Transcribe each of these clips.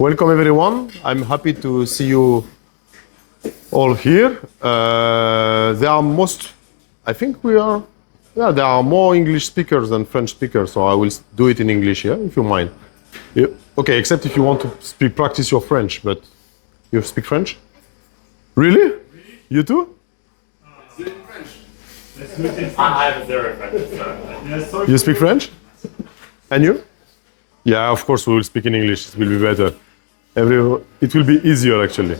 Welcome everyone. I'm happy to see you all here. I think there are more English speakers than French speakers, so I will do it in English, yeah, if you mind. Yeah. Okay, except if you want to practice your French, but you speak French? Really? You too? I have zero French. So. You speak French? And you? Yeah, of course we will speak in English. It will be better. It will be easier actually.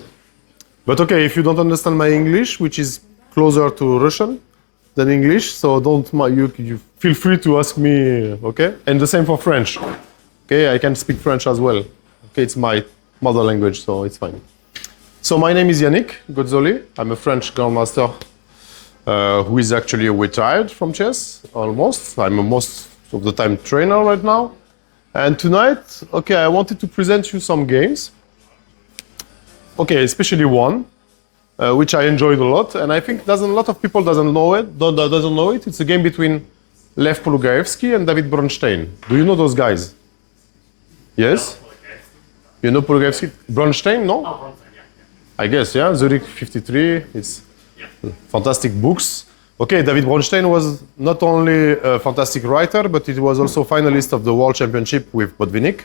But okay, if you don't understand my English, which is closer to Russian than English, so you feel free to ask me, okay? And the same for French. Okay, I can speak French as well. Okay, it's my mother language, so it's fine. So my name is Yannick Gozzoli. I'm a French grandmaster who is actually retired from chess, almost. I'm a most of the time trainer right now. And tonight, okay, I wanted to present you some games. Okay, especially one, which I enjoyed a lot. And I think a lot of people doesn't know it. It's a game between Lev Polugayevsky and David Bronstein. Do you know those guys? Yes? You know Polugayevsky? Bronstein, no? Oh, Bronstein, yeah. I guess, yeah. Zurich 53. It's fantastic books. Okay, David Bronstein was not only a fantastic writer, but he was also finalist of the World Championship with Botvinnik.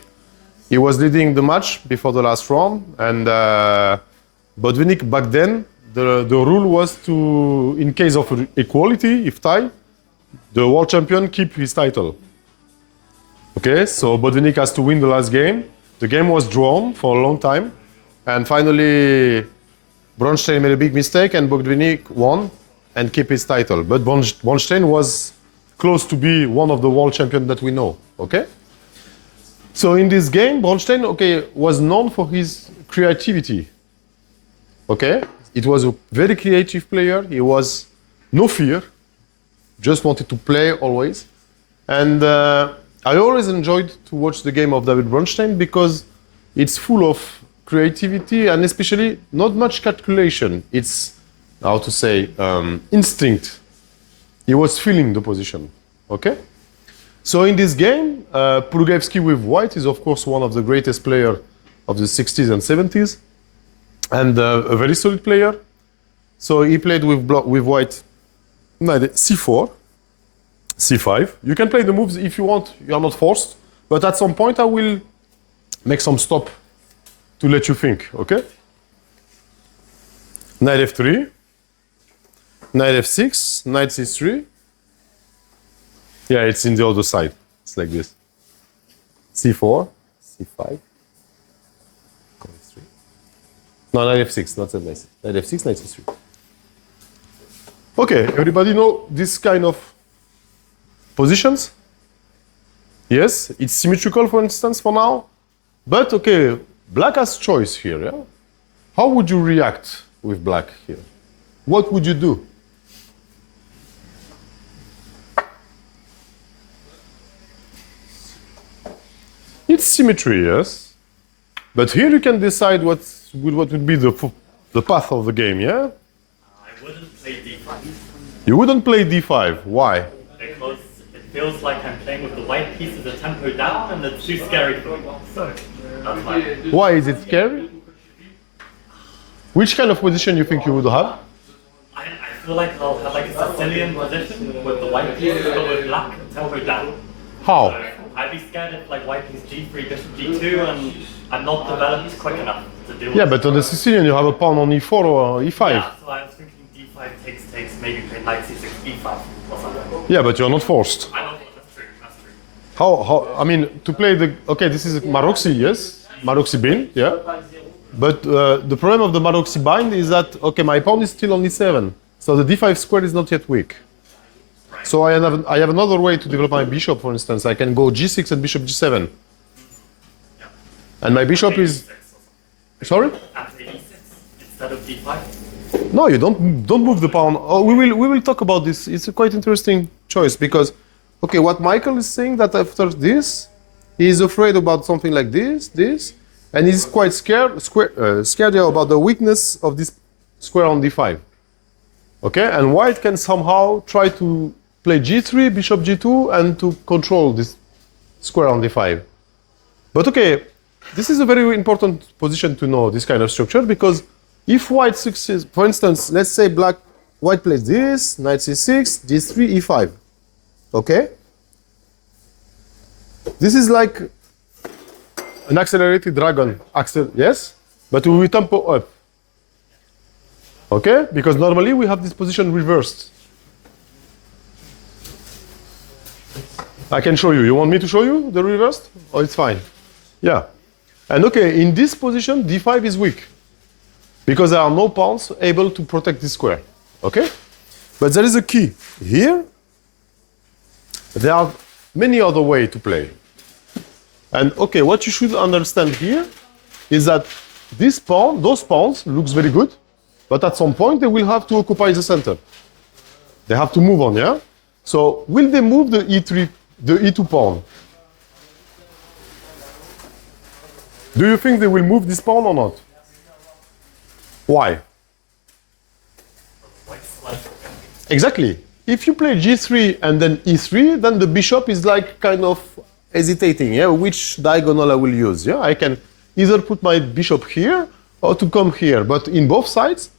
He was leading the match before the last round, and Botvinnik back then, the rule was to, in case of equality, if tie, the world champion keep his title. Okay, so Botvinnik has to win the last game. The game was drawn for a long time, and finally Bronstein made a big mistake, and Botvinnik won and keep his title. But Bronstein was close to be one of the world champions that we know, okay? So in this game, Bronstein, okay, was known for his creativity, okay? It was a very creative player. He was no fear, just wanted to play always. And I always enjoyed to watch the game of David Bronstein because it's full of creativity and especially not much calculation. It's, how to say, instinct. He was feeling the position, okay? So in this game, Polugayevsky with white is of course one of the greatest players of the 60s and 70s, and a very solid player. So he played with white knight c4, c5. You can play the moves if you want, you are not forced, but at some point I will make some stop to let you think, okay? Knight f3. Knight f6, knight c3. Yeah, it's in the other side. It's like this. c4, c5. No, knight f6, not that nice. Knight f6, knight c3. Okay, everybody know this kind of positions? Yes, it's symmetrical, for instance, for now. But okay, black has choice here, yeah? How would you react with black here? What would you do? It's symmetry, yes. But here you can decide what would be the path of the game, yeah? I wouldn't play d5. You wouldn't play d5. Why? Because it feels like I'm playing with the white piece of the tempo down and it's too scary for me. So, that's why. Why is it scary? Which kind of position you think you would have? I feel like I'll have like a Sicilian position with the white piece but with black tempo down. How? So I'd be scared if like white piece g3, bishop g2, and I'm not developed quick enough to deal with Yeah, but on the Sicilian you have a pawn on e4 or e5. Yeah, so I was thinking d5 takes, maybe play knight c6, e5 or something. Yeah, but you're not forced. I don't think that's true, I mean, to play the... Okay, this is Maroczy, yes. Maroczy bind, yeah. But the problem of the Maroczy bind is that, okay, my pawn is still on e7. So the d5 square is not yet weak. So I have another way to develop my bishop, for instance. I can go g6 and bishop g7. And my bishop is... Sorry? After e6 instead of d5? No, you don't move the pawn. Oh, we will talk about this. It's a quite interesting choice because, okay, what Michael is saying that after this, he is afraid about something like this, and he's quite scared about the weakness of this square on d5. Okay, and white can somehow try to play g3, bishop g2, and to control this square on d5. But okay, this is a very important position to know, this kind of structure, because if white succeeds, for instance, let's say white plays this, knight c6, g3, e5. Okay? This is like an accelerated dragon. Yes? But we will tempo up. Okay? Because normally we have this position reversed. I can show you. You want me to show you the reversed? Oh, it's fine. Yeah. And okay, in this position, d5 is weak. Because there are no pawns able to protect this square. Okay? But there is a key. Here, there are many other ways to play. And okay, what you should understand here is that this pawn, those pawns, looks very good. But at some point, they will have to occupy the center. They have to move on, yeah? So, will they move the e2 pawn? Do you think they will move this pawn or not? Why? Exactly. If you play g3 and then e3, then the bishop is like kind of hesitating, yeah? Which diagonal I will use, yeah? I can either put my bishop here or to come here, but in both sides,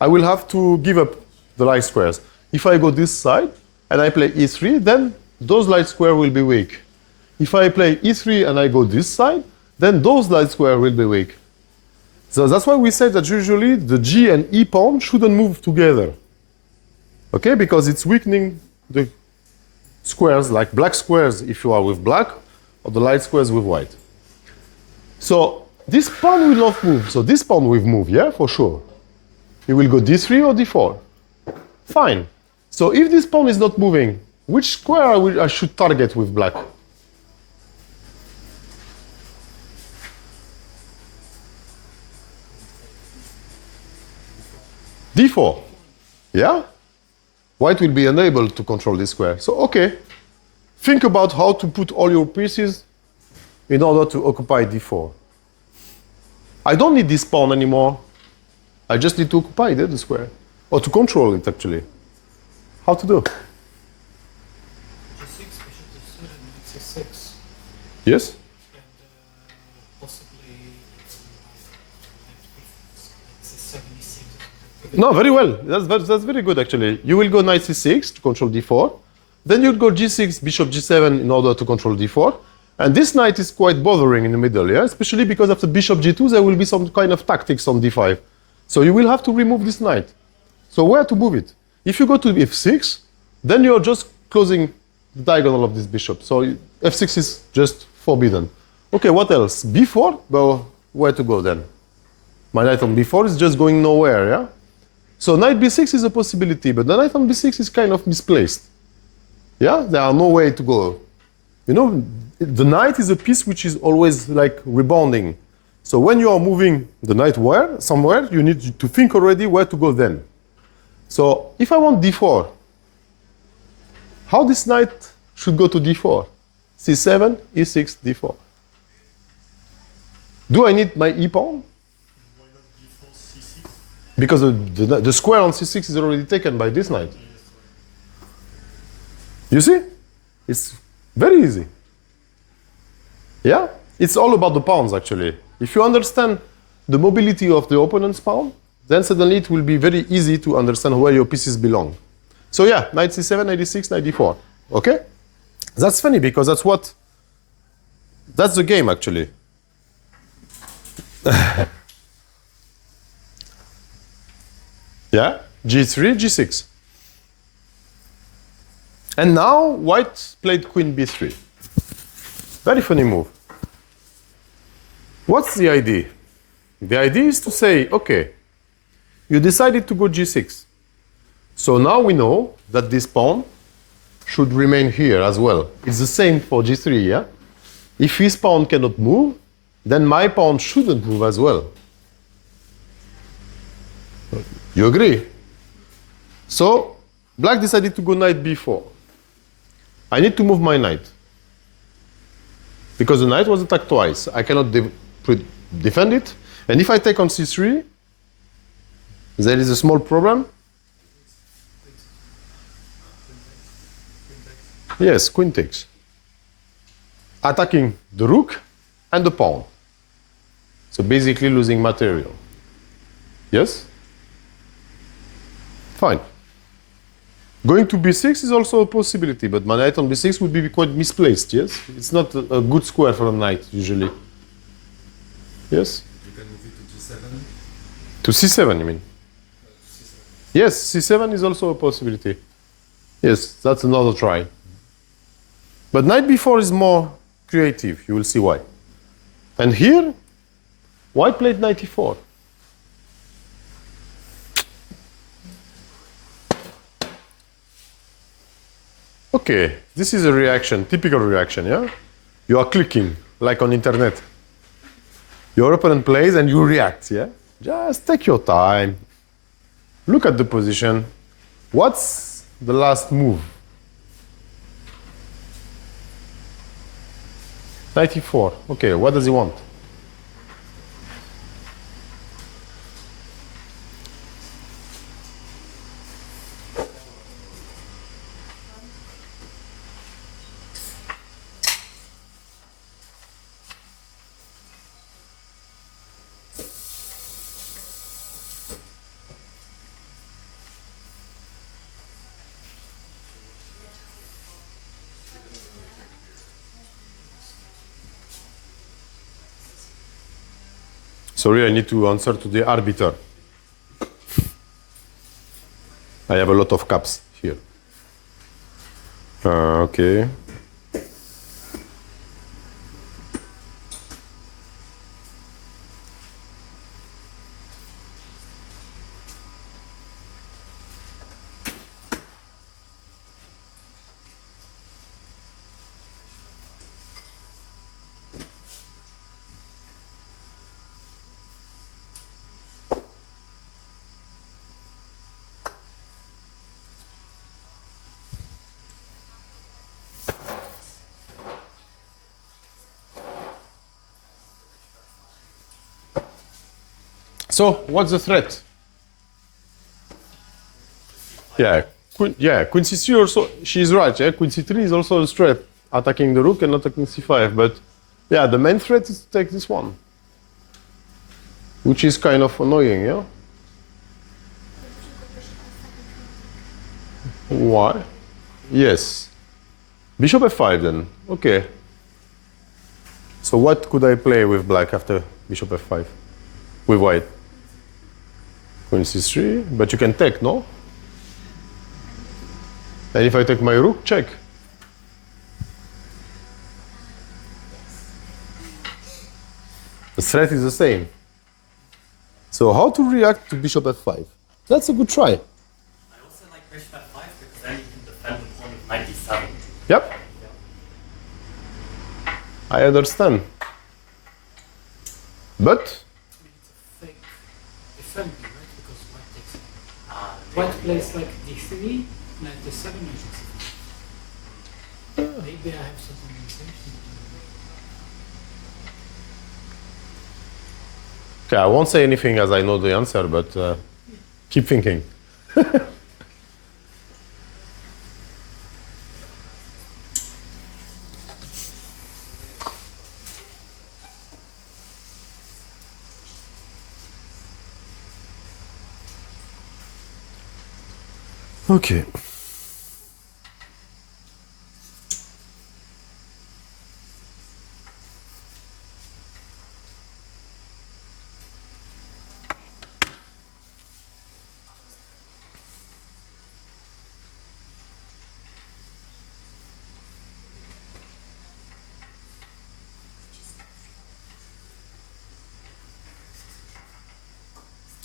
I will have to give up the light squares. If I go this side and I play e3, then those light squares will be weak. If I play e3 and I go this side, then those light squares will be weak. So that's why we say that usually the g and e pawn shouldn't move together. Okay, because it's weakening the squares, like black squares if you are with black, or the light squares with white. So this pawn will not move. So this pawn will move, yeah, for sure. It will go d3 or d4. Fine. So if this pawn is not moving, which square I should target with black? d4. Yeah? White will be unable to control this square. So, okay. Think about how to put all your pieces in order to occupy d4. I don't need this pawn anymore. I just need to occupy the square. Or to control it, actually. How to do? G6, bishop d7, knight c6. Yes? And possibly knight c7, e6. No, very well. That's very good, actually. You will go knight c6 to control d4. Then you'll go g6, bishop g7 in order to control d4. And this knight is quite bothering in the middle, yeah? Especially because after bishop g2, there will be some kind of tactics on d5. So you will have to remove this knight. So where to move it? If you go to f6, then you're just closing the diagonal of this bishop. So f6 is just forbidden. Okay, what else? b4? Well, where to go then? My knight on b4 is just going nowhere, yeah? So knight b6 is a possibility, but the knight on b6 is kind of misplaced. Yeah, there are no way to go. You know, the knight is a piece which is always like rebounding. So when you are moving the knight somewhere, you need to think already where to go then. So if I want d4, how this knight should go to d4? c7, e6, d4. Do I need my e pawn? Why not d4, c6? Because the square on c6 is already taken by this knight. You see? It's very easy. Yeah? It's all about the pawns, actually. If you understand the mobility of the opponent's pawn, then suddenly it will be very easy to understand where your pieces belong. So yeah, knight c7, knight d6, knight d4. Okay? That's funny because that's the game, actually. Yeah? g3, g6. And now white played queen b3. Very funny move. What's the idea? The idea is to say, okay, you decided to go g6. So now we know that this pawn should remain here as well. It's the same for g3, yeah? If his pawn cannot move, then my pawn shouldn't move as well. You agree? So black decided to go knight b4. I need to move my knight. Because the knight was attacked twice. I cannot defend it. And if I take on c3, there is a small problem. Yes, queen takes. Attacking the rook and the pawn. So basically losing material. Yes? Fine. Going to b6 is also a possibility, but my knight on b6 would be quite misplaced, yes? It's not a good square for a knight, usually. Yes? You can move it to G7. To c7, you mean? Yes, c7 is also a possibility. Yes, that's another try. But knight b4 is more creative, you will see why. And here, white played knight e4. Okay, this is a reaction, typical reaction, yeah? You are clicking, like on internet. Your opponent plays and you react, yeah? Just take your time. Look at the position. What's the last move? 94. Okay, what does he want? Sorry, I need to answer to the arbiter. I have a lot of caps here. Okay. So, what's the threat? Yeah, Queen c3 also, she's right, yeah? Queen c3 is also a threat, attacking the rook and attacking c5, but yeah, the main threat is to take this one, which is kind of annoying, yeah? Why? Yes. Bishop f5 then, okay. So what could I play with black after bishop f5? With white? Queen c3, but you can take, no? And if I take my rook, check. The threat is the same. So how to react to bishop f5? That's a good try. I also like bishop f5 because then you can defend the pawn with knight d7. Yep. I understand. But It's a fake defending, right? Because white takes it. Maybe. White plays like d3, knight d7, and g7. Maybe I have some organization. okay, I won't say anything as I know the answer, but keep thinking. Okay.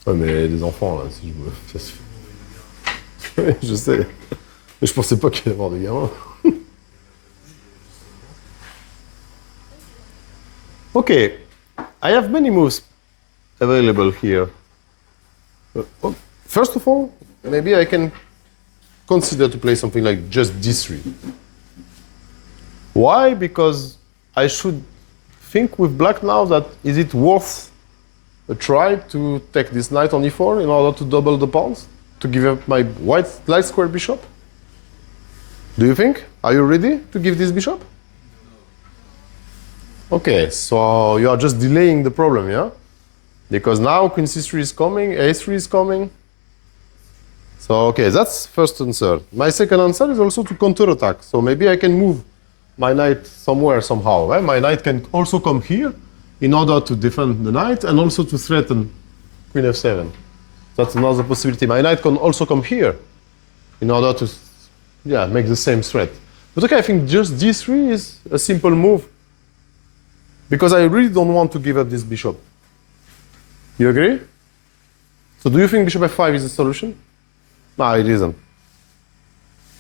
Ouais, mais des enfants, là, si je me... ça se fait. Je sais. Mais je pensais pas qu'il y allait y avoir des gamins. Okay, I have many moves available here. First of all, maybe I can consider to play something like just d3. Why? Because I should think with black now that is it worth a try to take this knight on e4 in order to double the pawns? To give up my white light square bishop? Do you think? Are you ready to give this bishop? Okay, so you are just delaying the problem, yeah? Because now queen c3 is coming, a3 is coming. So, okay, that's first answer. My second answer is also to counterattack. So maybe I can move my knight somewhere somehow. Right? My knight can also come here in order to defend the knight and also to threaten queen f7. That's another possibility. My knight can also come here in order to make the same threat. But okay, I think just d3 is a simple move because I really don't want to give up this bishop. You agree? So do you think bishop f5 is the solution? No, it isn't.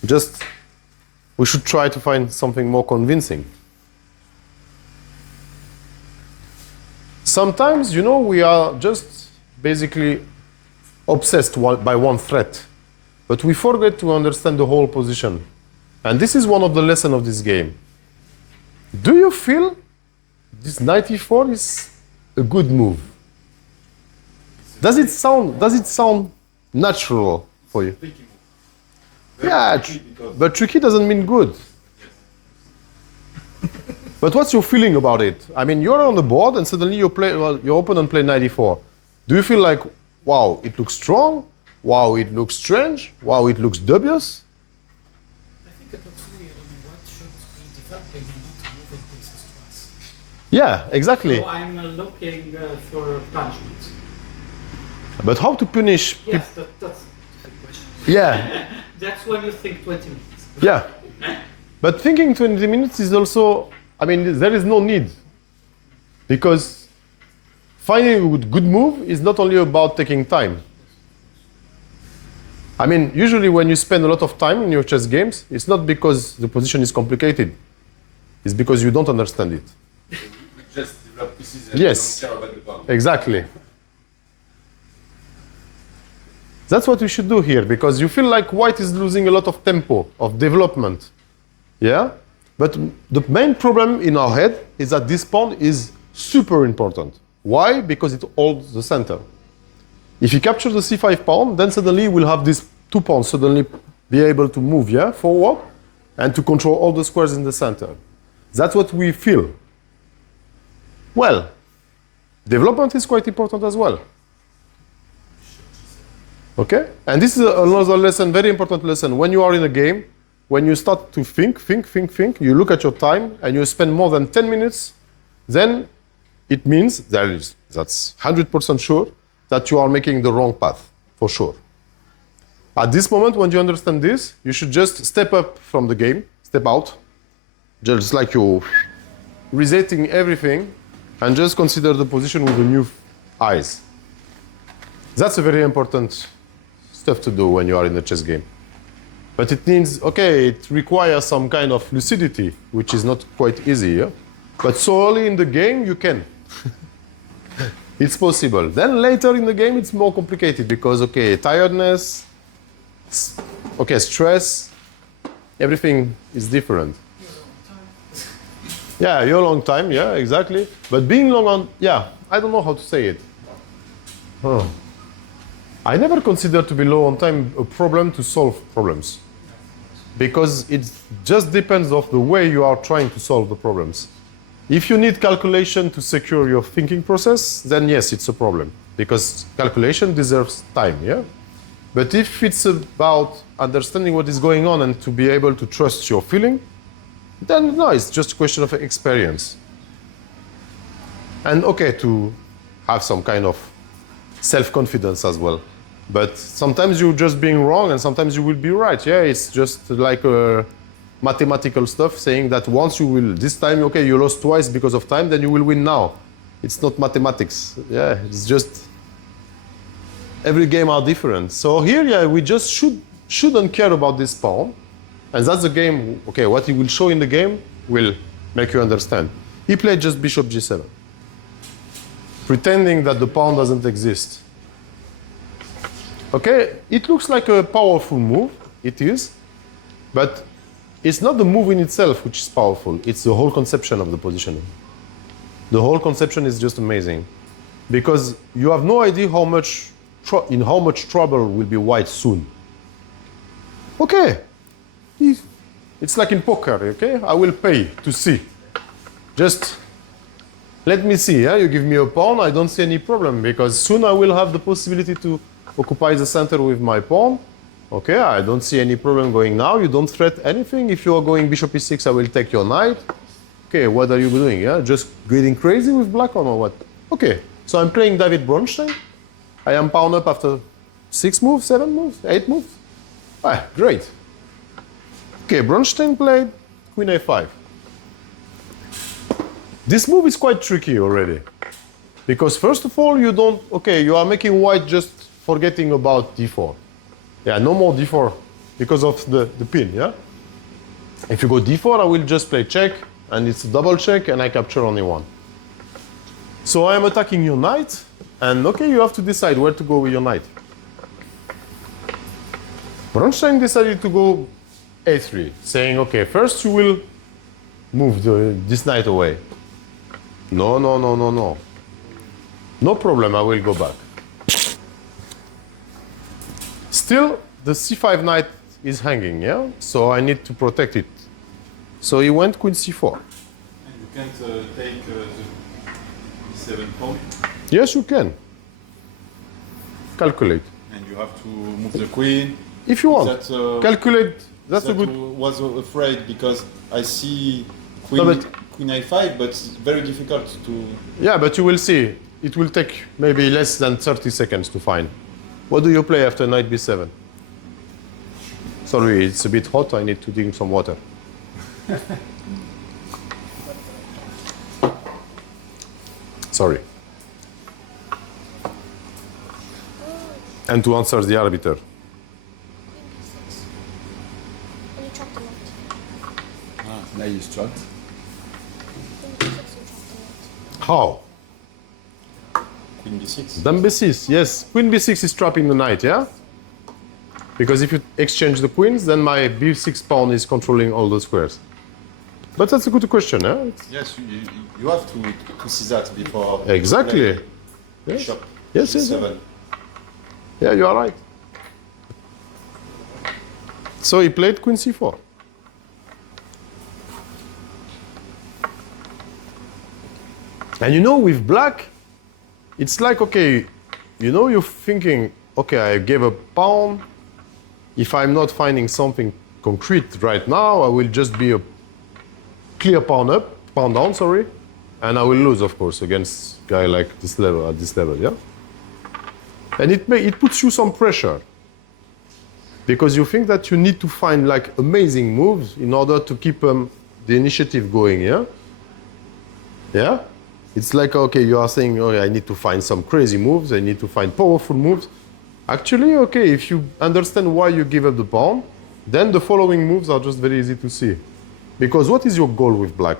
Just, we should try to find something more convincing. Sometimes, you know, we are just basically obsessed by one threat, but we forget to understand the whole position. And this is one of the lessons of this game. Do you feel this knight e4 is a good move? Does it sound natural for you? Yeah, but tricky doesn't mean good. But what's your feeling about it? I mean, you're on the board and suddenly your opponent play knight e4. Do you feel like, wow, it looks strong? Wow, it looks strange? Wow, it looks dubious? I think it looks weird. I mean, what should be developing and not moving pieces twice? Yeah, exactly. So I'm looking for punishment. But how to punish? Yes, that's the question. Yeah, That's when you think 20 minutes. yeah. But thinking 20 minutes is also, I mean, there is no need. Because finding a good move is not only about taking time. I mean, usually when you spend a lot of time in your chess games, it's not because the position is complicated. It's because you don't understand it. We just develop pieces and Yes, don't care about the pawn. exactly. That's what we should do here, because you feel like white is losing a lot of tempo, of development. Yeah? But the main problem in our head is that this pawn is super important. Why? Because it holds the center. If he captures the c5 pawn, then suddenly we'll have these two pawns suddenly be able to move, yeah, forward and to control all the squares in the center. That's what we feel. Well, development is quite important as well. Okay? And this is another lesson, very important lesson. When you are in a game, when you start to think, you look at your time and you spend more than 10 minutes, then it means that's 100% sure that you are making the wrong path, for sure. At this moment, when you understand this, you should just step up from the game, step out, just like you're resetting everything, and just consider the position with the new eyes. That's a very important stuff to do when you are in a chess game. But it means, okay, it requires some kind of lucidity, which is not quite easy, yeah? But so early in the game, you can. It's possible. Then later in the game, it's more complicated because, okay, tiredness, okay, stress, everything is different. Yeah, your long time, yeah, exactly. But being long on, yeah, I don't know how to say it. Oh. I never consider to be low on time a problem to solve problems. Because it just depends on the way you are trying to solve the problems. If you need calculation to secure your thinking process, then yes, it's a problem. Because calculation deserves time, yeah? But if it's about understanding what is going on and to be able to trust your feeling, then no, it's just a question of experience. And okay, to have some kind of self-confidence as well. But sometimes you're just being wrong and sometimes you will be right. Yeah, it's just like mathematical stuff saying that once you will, this time, okay, you lost twice because of time, then you will win now. It's not mathematics. Yeah, it's just, every game are different. So here, yeah, we just shouldn't care about this pawn. And that's the game, okay, what he will show in the game will make you understand. He played just bishop g7, pretending that the pawn doesn't exist. Okay, it looks like a powerful move, it is, but it's not the move in itself which is powerful, it's the whole conception of the positioning. The whole conception is just amazing, because you have no idea in how much trouble will be white soon. Okay, it's like in poker, okay? I will pay to see. Just let me see, yeah? You give me a pawn, I don't see any problem because soon I will have the possibility to occupy the center with my pawn. Okay, I don't see any problem going now. You don't threat anything. If you are going bishop e6, I will take your knight. Okay, what are you doing? Yeah, just getting crazy with black or what? Okay, so I'm playing David Bronstein. I am pawn up after 6 moves, 7 moves, 8 moves. Ah, great. Okay, Bronstein played queen a5. This move is quite tricky already. Because first of all, you are making white just forgetting about d4. Yeah, no more d4 because of the pin, yeah? If you go d4, I will just play check, and it's a double check, and I capture only one. So I am attacking your knight, and okay, you have to decide where to go with your knight. Bronstein decided to go a3, saying, okay, first you will move this knight away. No. No problem, I will go back. Still, the c5 knight is hanging, yeah? So I need to protect it. So he went queen c4. And you can't take the b7 pawn. Yes, you can. Calculate. And you have to move the queen. If you want. Calculate. That's a good... was afraid because I see No, queen, but- queen a5, but it's very difficult to... Yeah, but you will see. It will take maybe less than 30 seconds to find. What do you play after knight b7? Sorry, it's a bit hot. I need to drink some water. Sorry. And to answer the arbiter. And you chopped the knight. Now you struck. Queen b6, you chopped the knight. How? Queen b6. Dame b6, yes. Queen b6 is trapping the knight, yeah? Because if you exchange the queens, then my b6 pawn is controlling all the squares. But that's a good question, yeah? Yes, you have to see that before... Exactly. play Yes. Bishop Yes, yes, e7. Yeah, you are right. So he played queen c4. And you know, with black, it's like, okay, you know, you're thinking, okay, I gave a pawn. If I'm not finding something concrete right now, I will just be a clear pawn up, pawn down, sorry, and I will lose, of course, against a guy like this level, at this level, yeah? And it puts you some pressure because you think that you need to find like amazing moves in order to keep the initiative going, yeah? Yeah? It's like, okay, you are saying, oh, I need to find some crazy moves, I need to find powerful moves. Actually, okay, if you understand why you give up the pawn, then the following moves are just very easy to see. Because what is your goal with black?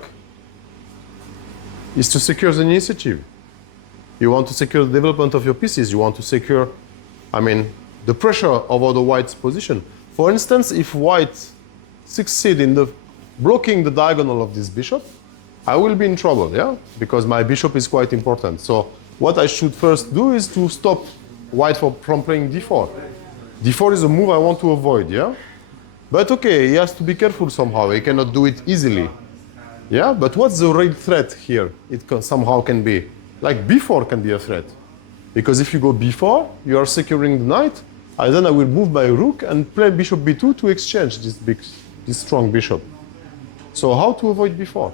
Is to secure the initiative. You want to secure the development of your pieces. You want to secure, the pressure over the white's position. For instance, if white succeed in blocking the diagonal of this bishop, I will be in trouble, yeah? Because my bishop is quite important. So what I should first do is to stop white from playing d4. d4 is a move I want to avoid, yeah? But okay, he has to be careful somehow. He cannot do it easily. Yeah, but what's the real threat here? Somehow can be. Like b4 can be a threat. Because if you go b4, you are securing the knight, and then I will move my rook and play bishop b2 to exchange this strong bishop. So how to avoid b4?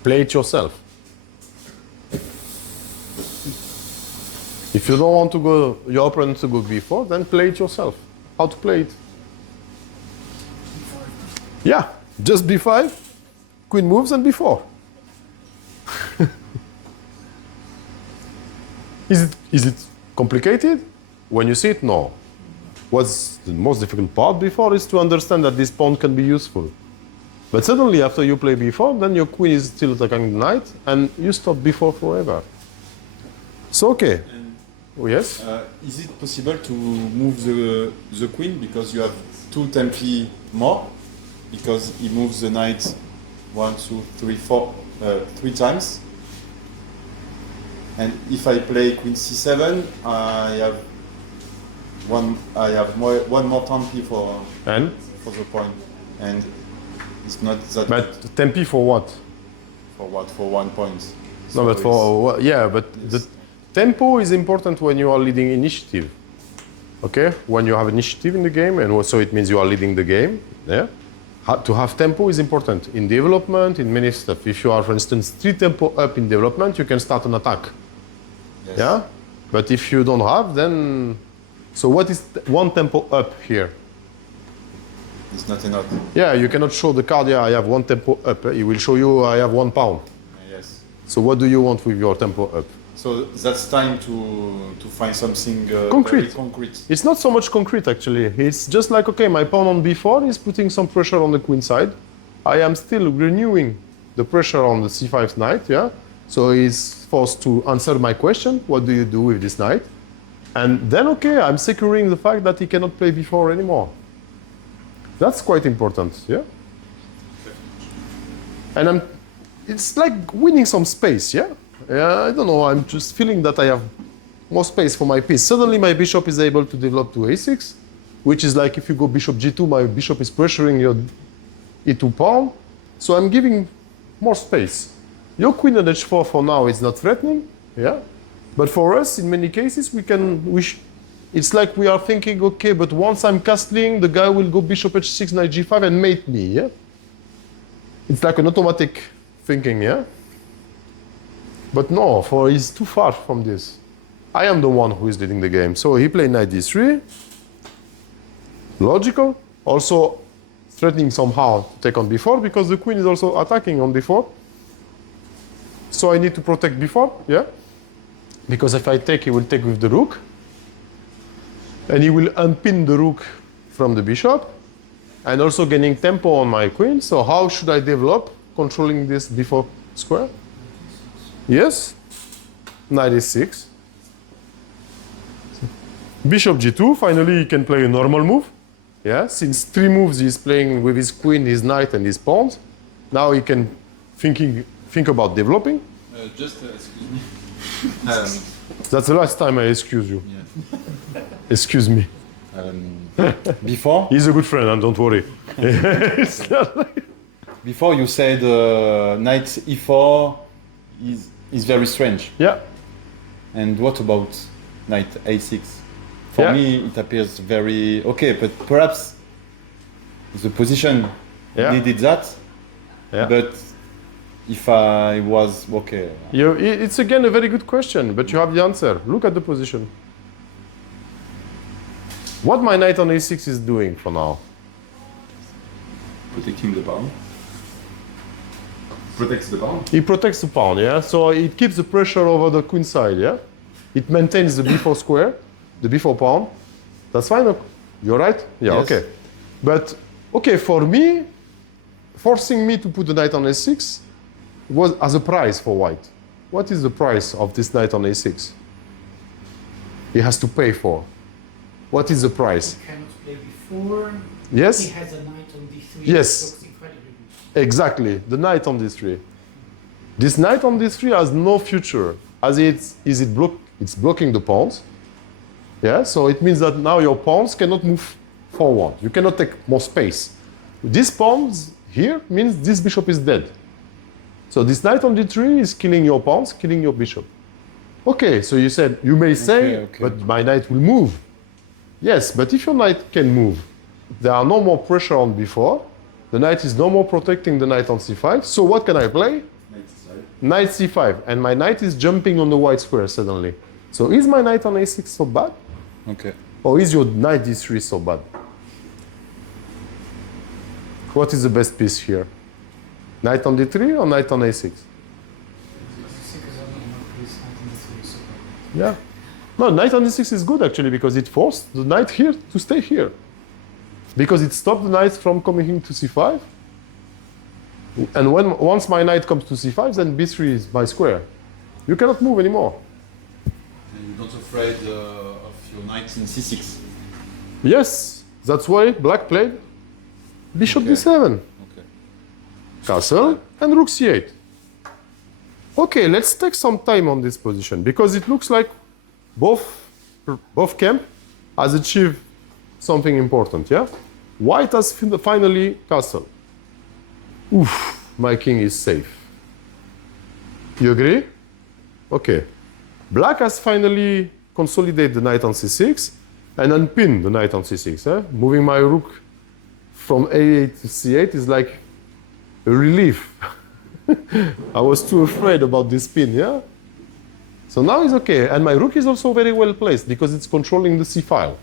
Play it yourself. If you don't want to go, your opponent to go b4, then play it yourself. How to play it? Yeah, just b5, queen moves and b4. Is it complicated? When you see it, no. What's the most difficult part before is to understand that this pawn can be useful. But suddenly, after you play b4, then your queen is still attacking the knight, and you stop b4 forever. So, okay. Oh, yes? Is it possible to move the queen because you have 2 tempi more? Because he moves the knight 1, 2, 3, 4, 3 times. And if I play Queen C7, I have one more tempi for the point, and it's not that. But tempi for what? For what? For 1 point. No, but for yeah, but the tempo is important when you are leading initiative. Okay, when you have initiative in the game, and also it means you are leading the game. Yeah, to have tempo is important in development, in many stuff. If you are, for instance, 3 tempo up in development, you can start an attack. Yes. Yeah, but if you don't have, then so what is 1 tempo up here? It's not enough. Yeah, you cannot show the card. Yeah, I have 1 tempo up. It will show you I have 1 pound. Yes. So what do you want with your tempo up? So that's time to find something Concrete. very concrete. It's not so much concrete actually. It's just like, okay, my pawn on b4 is putting some pressure on the queen side. I am still renewing the pressure on the c5 knight, yeah? So he's forced to answer my question, what do you do with this knight? And then, okay, I'm securing the fact that he cannot play b4 anymore. That's quite important, yeah? And it's like winning some space, yeah? I don't know, I'm just feeling that I have more space for my piece. Suddenly my bishop is able to develop to a6, which is like if you go bishop g2, my bishop is pressuring your e2 pawn. So I'm giving more space. Your queen on h4 for now is not threatening, yeah? But for us, in many cases, it's like we are thinking, okay, but once I'm castling, the guy will go bishop h6, knight g5 and mate me, yeah? It's like an automatic thinking, yeah? But no, he's too far from this. I am the one who is leading the game. So he played knight d3. Logical. Also threatening somehow to take on b4 because the queen is also attacking on b4. So I need to protect b4, yeah? Because if I take, he will take with the rook. And he will unpin the rook from the bishop. And also gaining tempo on my queen. So how should I develop controlling this b4 square? Yes, knight e6. Bishop g2, finally he can play a normal move. Yeah, since 3 moves he's playing with his queen, his knight and his pawns. Now he can think about developing. Excuse me. That's the last time I excuse you. Yeah. Excuse me. Before? He's a good friend, and don't worry. Before you said knight e4 is very strange. Yeah. And what about knight a6? For me, it appears very okay, but perhaps the position needed that. Yeah. But if I was okay, It's again a very good question, but you have the answer. Look at the position. What my knight on a6 is doing for now? protecting the pawn. Protects the pawn. He protects the pawn, yeah? So it keeps the pressure over the queen side, yeah? It maintains the b4 square, the b4 pawn. That's fine? You're right? Yeah, Yes. okay. But, okay, for me, forcing me to put the knight on a6 was as a price for white. What is the price of this knight on a6? He has to pay for. What is the price? He cannot play before. Yes? He has a knight on d3. Yes. Looks incredibly good. Exactly, the knight on d3. This knight on d3 has no future, as it's blocking the pawns. Yeah, so it means that now your pawns cannot move forward. You cannot take more space. This pawns here means this bishop is dead. So this knight on d3 is killing your pawns, killing your bishop. Okay, so you may say, okay. but my knight will move. Yes, but if your knight can move, there are no more pressure on b4. The knight is no more protecting the knight on c5. So what can I play? Knight c5. And my knight is jumping on the white square suddenly. So is my knight on a6 so bad? Okay. Or is your knight d3 so bad? What is the best piece here? Knight on d3 or knight on a6? Yeah. No, knight on d6 is good actually because it forced the knight here to stay here. Because it stopped the knight from coming into c5. And once my knight comes to c5, then b3 is my square. You cannot move anymore. And you're not afraid of your knight in c6? Yes, that's why black played bishop d7. Okay. Castle, and rook c8. Okay, let's take some time on this position because it looks like both camp has achieved something important, yeah? White has finally castle. Oof, my king is safe. You agree? Okay. Black has finally consolidated the knight on c6 and unpinned the knight on c6. Eh? Moving my rook from a8 to c8 is like a relief. I was too afraid about this pin, yeah? So now it's okay. And my rook is also very well placed because it's controlling the c file.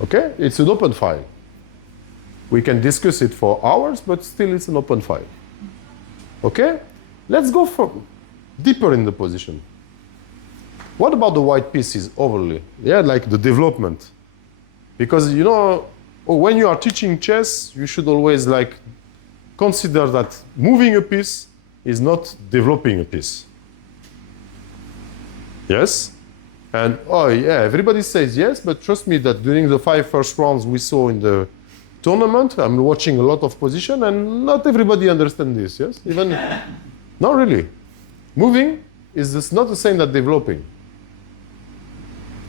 Okay? It's an open file. We can discuss it for hours, but still it's an open file. Okay? Let's go deeper in the position. What about the white pieces overly? Yeah, like the development. Because, you know, when you are teaching chess, you should always like consider that moving a piece is not developing a piece. Yes? And, oh yeah, everybody says yes, but trust me that during the 5 first rounds we saw in the tournament, I'm watching a lot of position and not everybody understands this, yes? Even, not really. Moving is just not the same as developing.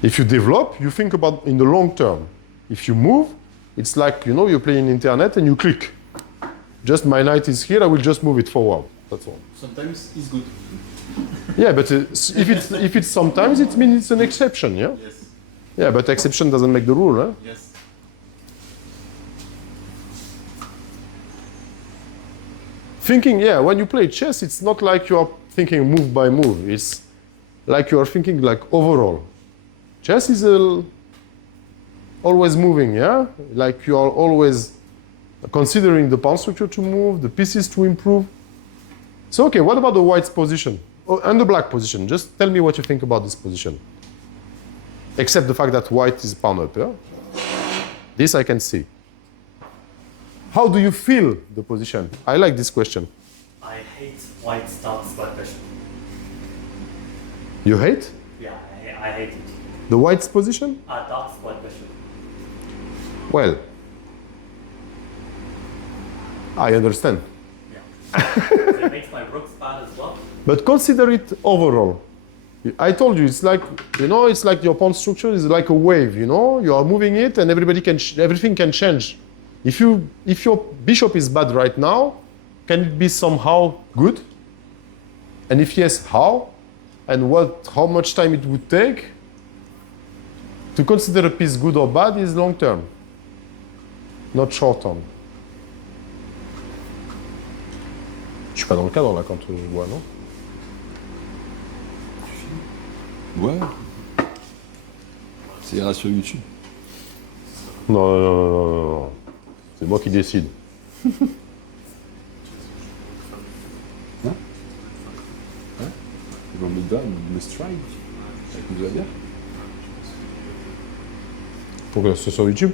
If you develop, you think about in the long term. If you move, it's like, you know, you're playing internet and you click. Just my knight is here, I will just move it forward. That's all. Sometimes it's good. Yeah, but if it's sometimes, it means it's an exception, yeah? Yes. Yeah, but exception doesn't make the rule, huh? Yes. Thinking, yeah, when you play chess, it's not like you are thinking move by move. It's like you are thinking like overall. Chess is always moving, yeah? Like you are always considering the pawn structure to move, the pieces to improve. So, okay, what about the white's position? Oh, and the black position. Just tell me what you think about this position. Except the fact that white is pawn up, yeah? This I can see. How do you feel the position? I like this question. I hate white's dark square bishop. You hate Yeah, I hate it. the white's position? Dark square bishop. Well, I understand. Yeah. So it makes my rooks bad as well. But consider it overall. I told you, it's like, you know, it's like your pawn structure is like a wave, you know? You are moving it and everything can change. If your bishop is bad right now, can it be somehow good? And if yes, how? And how much time it would take? To consider a piece good or bad is long term, not short term. Je suis pas dans le cadre là quand je vois, non? Ouais. Ça ira sur YouTube. Non. C'est moi qui décide. Hein? Hein? Ils vont me donner le strike. Ça vous va bien? Faut que c'est sur YouTube?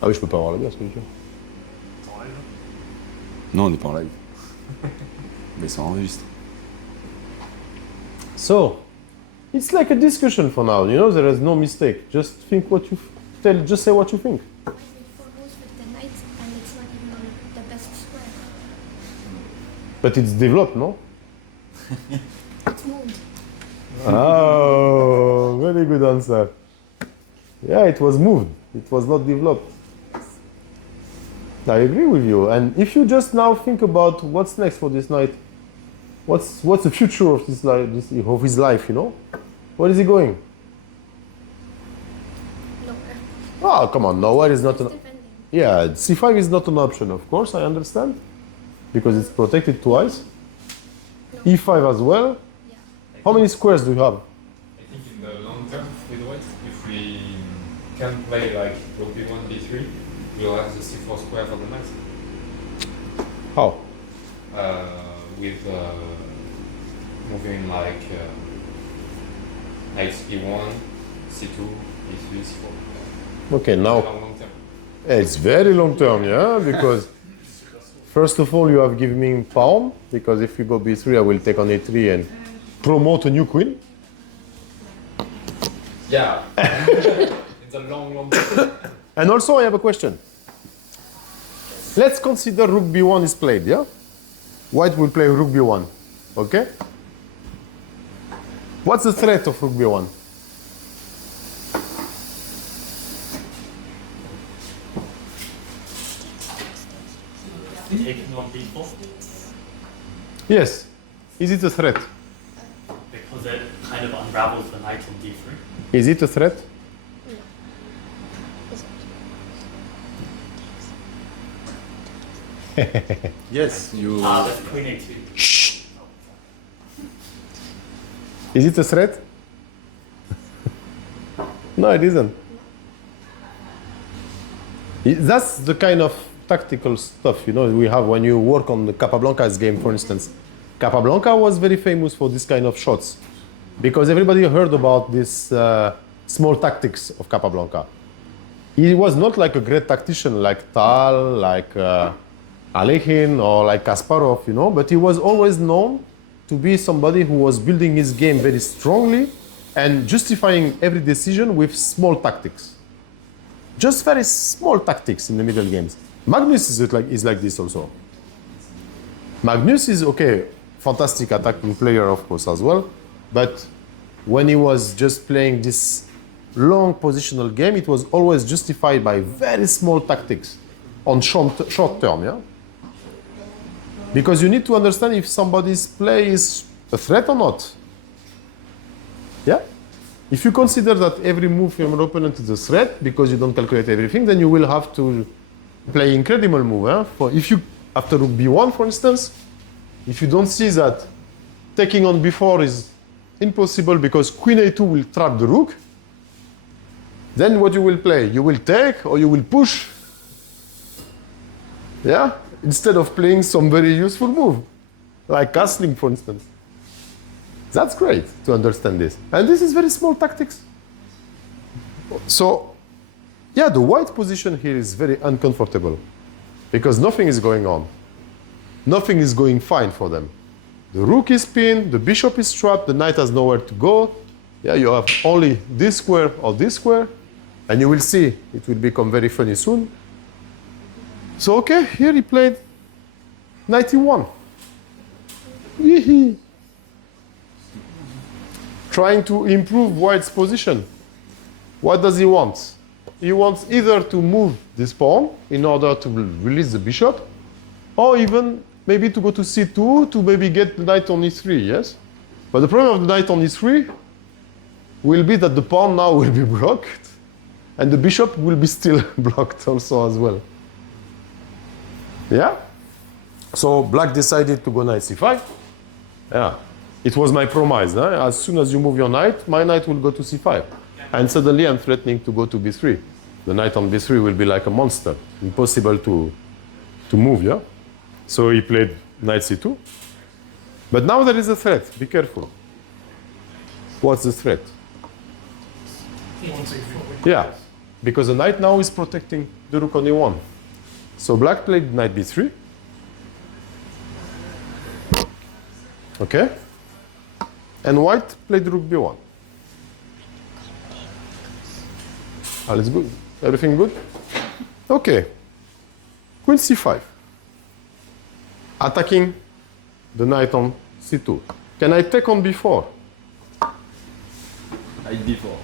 Ah oui, je peux pas avoir la bière sur YouTube. Non, on n'est pas en live. Mais ça enregistre. So, it's like a discussion for now, you know, there is no mistake. Just think what you just say what you think. I made 4 moves with the knight, and it's not even on the best square. But it's developed, no? It's moved. Oh, very good answer. Yeah, it was moved. It was not developed. I agree with you. And if you just now think about what's next for this knight, what's the future of this life, of his life, you know? Where is he going? Nowhere. Oh, come on, nowhere is not an... Defending. Yeah, c5 is not an option, of course, I understand. Because it's protected twice. e5 as well. Yeah. How many squares do you have? I think in the long term with white, if we can play like rook b1, b3, we'll have the c4 square for the knight. How? With moving like knight e1, c2, e3, c4. Okay, now... Long term. It's very long term, yeah, because first of all you have given me pawn, because if you go b3 I will take on a3 and promote a new queen. Yeah. It's a long term. And also I have a question. Let's consider rook b1 is played, yeah? White will play rook b1, okay? What's the threat of rook b1? Taking on b4 Yes. Is it a threat? because it kind of unravels the knight on d3. Is it a threat? Yes, you. That's queen a2. Is it a threat? No, it isn't. That's the kind of tactical stuff, you know, we have when you work on the Capablanca's game, for instance. Capablanca was very famous for this kind of shots because everybody heard about this small tactics of Capablanca. He was not like a great tactician like Tal, like Alekhine or like Kasparov, you know, but he was always known to be somebody who was building his game very strongly and justifying every decision with small tactics. Just very small tactics in the middle games. Magnus is like this also. Magnus is, okay, fantastic attacking player, of course, as well. But when he was just playing this long positional game, it was always justified by very small tactics on short term, yeah? Because you need to understand if somebody's play is a threat or not. Yeah? If you consider that every move from your opponent is a threat because you don't calculate everything, then you will have to play incredible move. Eh? For if you, after rook b1, for instance, if you don't see that taking on b4 is impossible because queen a2 will trap the rook, then what you will play? You will take or you will push. Yeah? Instead of playing some very useful move, like castling, for instance. That's great to understand this. And this is very small tactics. So, yeah, the white position here is very uncomfortable because nothing is going on. Nothing is going fine for them. The rook is pinned, the bishop is trapped, the knight has nowhere to go. Yeah, you have only this square or this square, and you will see it will become very funny soon. So, okay, here he played knight e1. Yee-hee. Trying to improve white's position. What does he want? He wants either to move this pawn in order to release the bishop, or even maybe to go to c2 to maybe get the knight on e3, yes? But the problem of the knight on e3 will be that the pawn now will be blocked, and the bishop will be still blocked also as well. Yeah? So black decided to go knight c5. Yeah. It was my promise. Huh? As soon as you move your knight, my knight will go to c5. And suddenly I'm threatening to go to b3. The knight on b3 will be like a monster. Impossible to move, yeah? So he played knight c2. But now there is a threat. Be careful. What's the threat? Yeah. Because the knight now is protecting the rook on e1. So black played knight b3. Okay? And white played rook b1. All is good. Everything good? Okay. Queen c5. Attacking the knight on c2. Can I take on b4? Knight d4.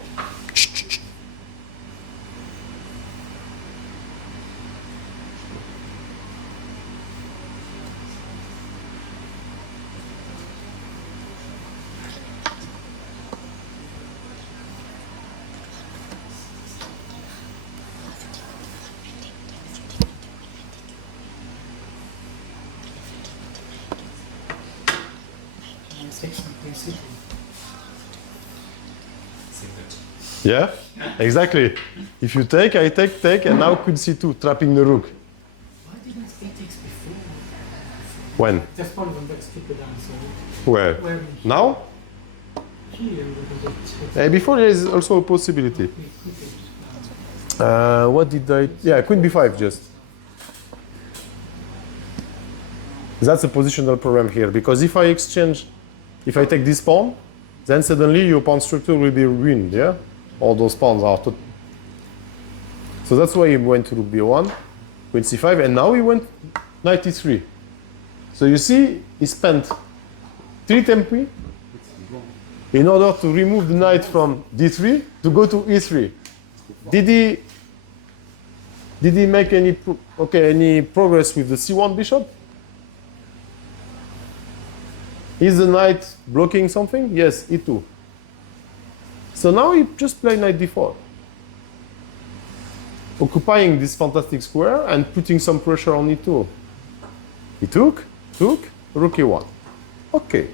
Yeah? Exactly. If you take, I take, and now queen c2, trapping the rook. Why didn't he takes before? When? Just one of them got stupid answer. Where? Where Now? here with the Before there is also a possibility. What did I... Yeah, queen b5 just. That's a positional problem here, because if I exchange, if I take this pawn, then suddenly your pawn structure will be ruined, yeah? All those pawns are... So that's why he went to rook b1. Queen c5, and now he went knight e3. So you see, he spent 3 tempi in order to remove the knight from d3 to go to e3. Did he make any any progress with the c1 bishop? Is the knight blocking something? Yes, e2. So now he just played knight d4, occupying this fantastic square and putting some pressure on e2. He took, rook e1. Okay,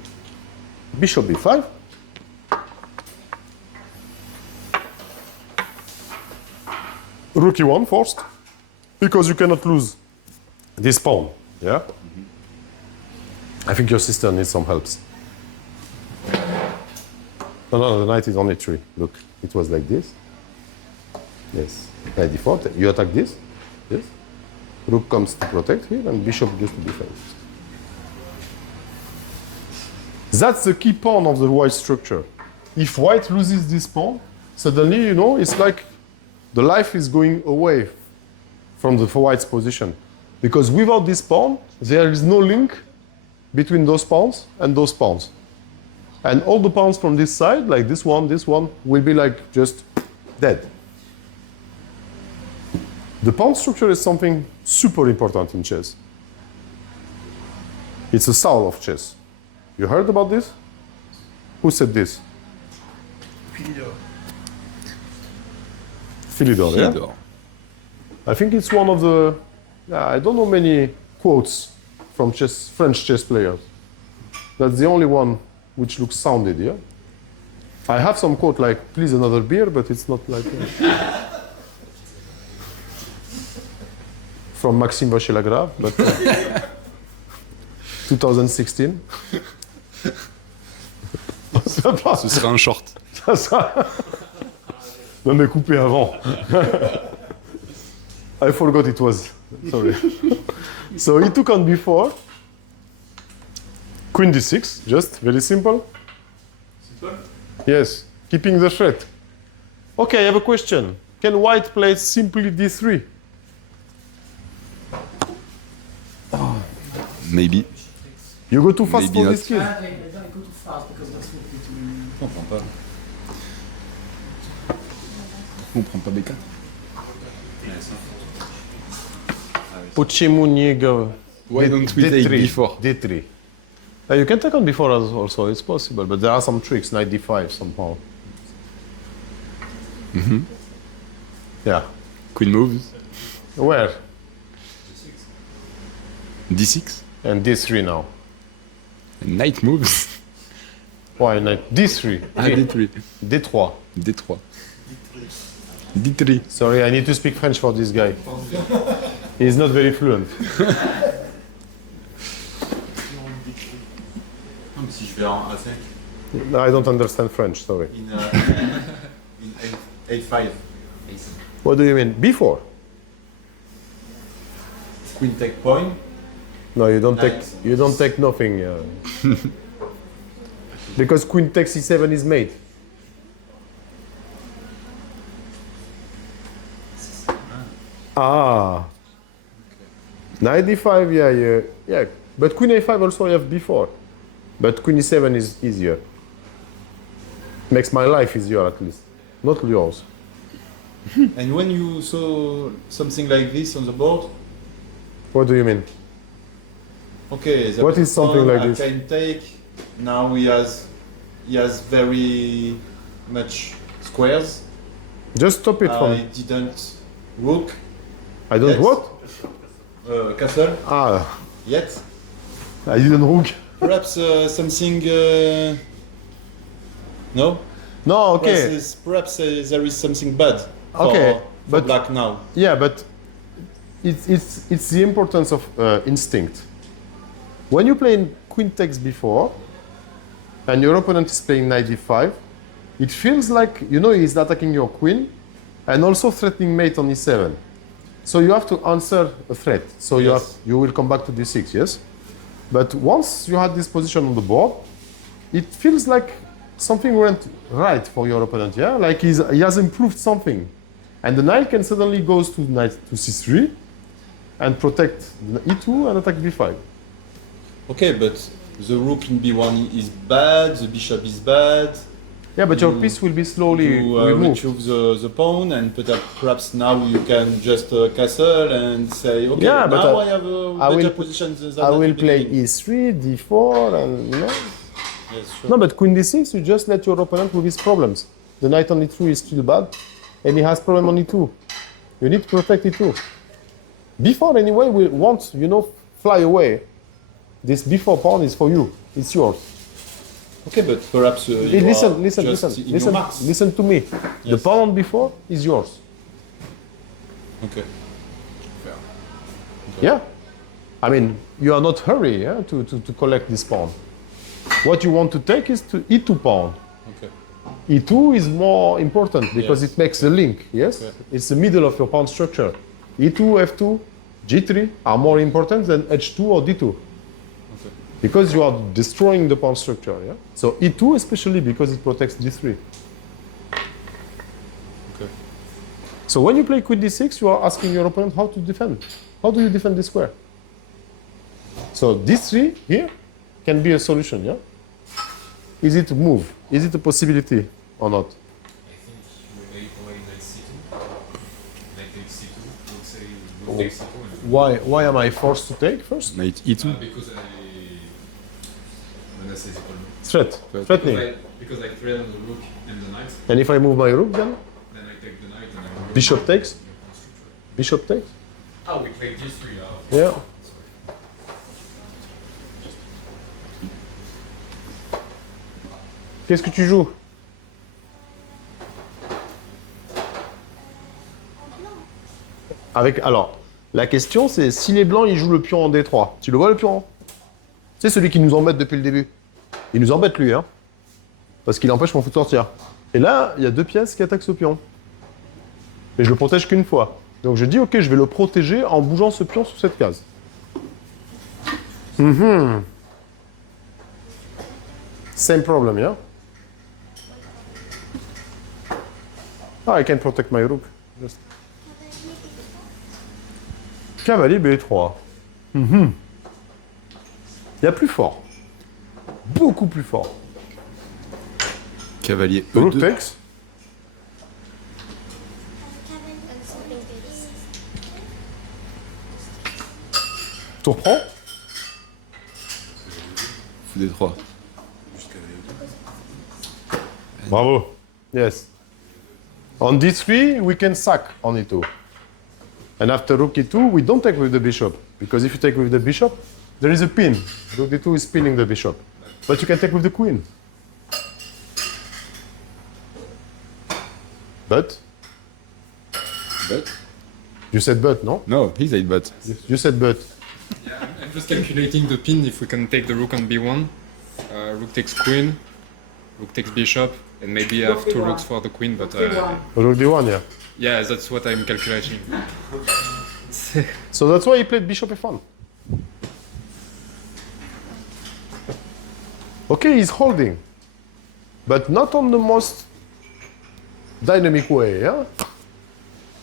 bishop b5. Rook e1 first, because you cannot lose this pawn, yeah? I think your sister needs some helps. No, the knight is on e3. Look, it was like this. Yes, knight d4, you attack this, yes. Rook comes to protect here, and bishop goes to defend. That's the key pawn of the white structure. If white loses this pawn, suddenly, you know, it's like the life is going away from the white's position. Because without this pawn, there is no link between those pawns and those pawns. And all the pawns from this side, like this one, will be like just dead. The pawn structure is something super important in chess. It's a soul of chess. You heard about this? Who said this? Philidor, yeah? Philidor. I think it's one of the, I don't know many quotes from French chess players. That's the only one which looks sounded, yeah? I have some quote like, please another beer, but it's not like from Maxime Vacher-Lagrave, but 2016. Ce serait un short. Non mais coupé avant. I forgot it was. Sorry. So he took on b4. Queen d6, just very simple. Simple? Yes, keeping the threat. Okay, I have a question. Can white play simply d3? Maybe. You go too fast Maybe for not. this kid. They don't go too fast because that's what we do. Je comprends pas. On prend pas B4. Почему не Why don't we take b4? D3. You can take on b4 also, it's possible, but there are some tricks, knight d5 somehow. Mm-hmm. Yeah. Queen moves. Where? D6. And d3 now. And knight moves. Why knight d3? Ah, D3. D3. D3. D3. Sorry, I need to speak French for this guy. He's not very fluent. Si je vais en A5, No, I don't understand French, sorry. in A5, What do you mean? B4? queen take point. No, you don't take. Knight. You don't take nothing. Because queen takes c7 is mate. Ah. Knight d5, yeah. But queen a5 also you have b4. But queen e7 is easier. Makes my life easier at least, not yours. And when you saw something like this on the board, What do you mean? okay, the What is something like I this? can take. Now he has very much squares. Just stop it I from. didn't rook I don't yes. what? Castle Ah, yet. I didn't rook. Perhaps something. No. No, okay. Perhaps there is something bad. Okay, for but- black now. Yeah, but it's the importance of instinct. When you play queen takes b4, and your opponent is playing knight d5, it feels like he's attacking your queen, and also threatening mate on e7. So you have to answer a threat. So Yes. you will come back to d6, yes. But once you had this position on the board, it feels like something went right for your opponent. Yeah, like he has improved something. And the knight can suddenly goes to knight to c3, and protect e2 and attack b5. Okay, but the rook in b1 is bad, the bishop is bad. Yeah, but your piece will be slowly You removed. retrieve the pawn, and perhaps now you can just castle and say, okay, Yeah, but now I have a I better will- position than I at will the play beginning. e3, d4, and you know. Yes, sure. No, but queen d6, you just let your opponent with his problems. The knight on e3 is still bad, and he has problem on e2. You need to protect e2. b4 anyway will won't, you know, fly away. This b4 pawn is for you. It's yours. Okay, but perhaps you Hey, listen, are listen, just listen, in your listen, marks. listen to me. The Yes. pawn on b4 is yours. Okay. Yeah. I mean, you are not hurry to collect this pawn. What you want to take is to e2 pawn. Okay. E2 is more important because Yes. it makes the link, yes? Okay. It's the middle of your pawn structure. E2, F2, G3 are more important than H2 or D2. Because you are destroying the pawn structure, yeah? So E2 especially because it protects D3. Okay. So when you play queen D6, you are asking your opponent how to defend. How do you defend this square? So D3 here can be a solution, yeah? Is it a move? Is it a possibility or not? I think you may play knight c2, knight takes c2, rook say rook takes c2, and Why am I forced to take first? Knight e2. because I menace is equal. Threat. Threatening. Because I threaten the rook and the knight, And if I move my rook then? then I take the knight and I Bishop takes? your pawn structure. Bishop takes? Oh, we play g3 now. Yeah. Qu'est-ce que tu joues? Alors, la question c'est si les blancs ils jouent le pion en D3. Tu le vois le pion? C'est celui qui nous embête depuis le début. Il nous embête lui, hein. Parce qu'il empêche mon fou de sortir. Et là, il y a deux pièces qui attaquent ce pion. Mais je le protège qu'une fois. Donc je dis ok, je vais le protéger en bougeant ce pion sous cette case. Same problem, yeah? Ah, I can protect my rook. Just. Cavalier B3. Il y a plus fort. Beaucoup plus fort. Cavalier Rook e2. takes. Tour prend. Fou d3. Bravo. Yes. On D3, we can sack on E2. And after rook E2, we don't take with the bishop. Because if you take with the bishop, there is a pin. Rook D2 is pinning the bishop. But you can take with the queen. But? But? You said but, no? No, he said but. You said but. Yeah, I'm just calculating the pin if we can take the rook on b1. Rook takes queen, rook takes bishop, and maybe I have two rooks for the queen, but Rook D1, yeah. yeah, that's what I'm calculating. So that's why he played bishop F1. Okay, he's holding. But not on the most dynamic way, yeah?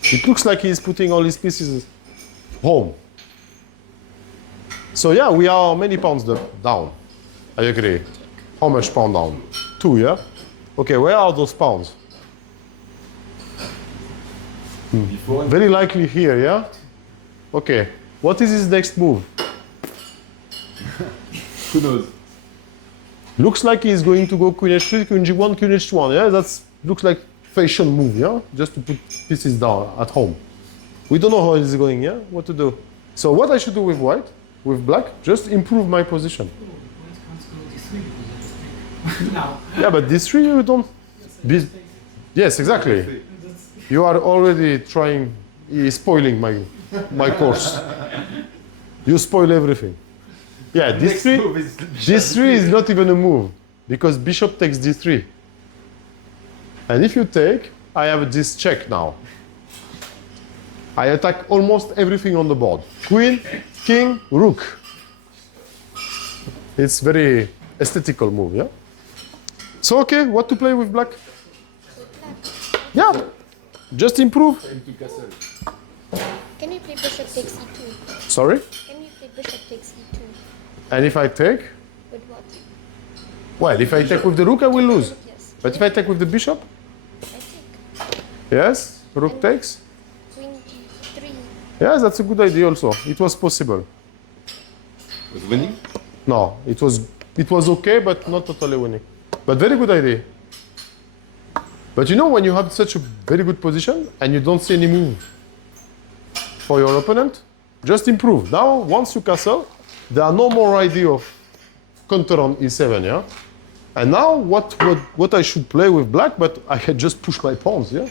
It looks like he's putting all his pieces home. So yeah, we are many pounds down. I agree. How much pound down? 2, yeah? Okay, where are those pounds? Very likely here, yeah? Okay, what is his next move? Who knows? Looks like he's going to go queen h3, queen g1, queen h1, yeah? That looks like fashion move, yeah? Just to put pieces down at home. We don't know how he's going, yeah? What to do. So what I should do with white, with black, just improve my position. White can't go this way because I just take. Now. Yeah, but this 3 you don't... Yes, exactly. You are already trying, spoiling my course. You spoil everything. Yeah, this 3 is not even a move because bishop takes d3. And if you take, I have this check now. I attack almost everything on the board. Queen, king, rook. It's very aesthetical move, yeah? So okay, what to play with black? Yeah, just improve. Can we play bishop takes e2? Sorry? Can we play bishop takes e2? And if I take? With what? Well, if I take with the rook, I will lose. Yes. But if I take with the bishop? I take. Yes? Rook takes? Queen d3. Yes, that's a good idea also. It was possible. Was winning? No, it was okay, but not totally winning. But very good idea. But you know, when you have such a very good position and you don't see any move for your opponent, just improve. Now, once you castle, there are no more idea of counter on e7, yeah? And now, what I should play with black, but I can just push my pawns, yeah?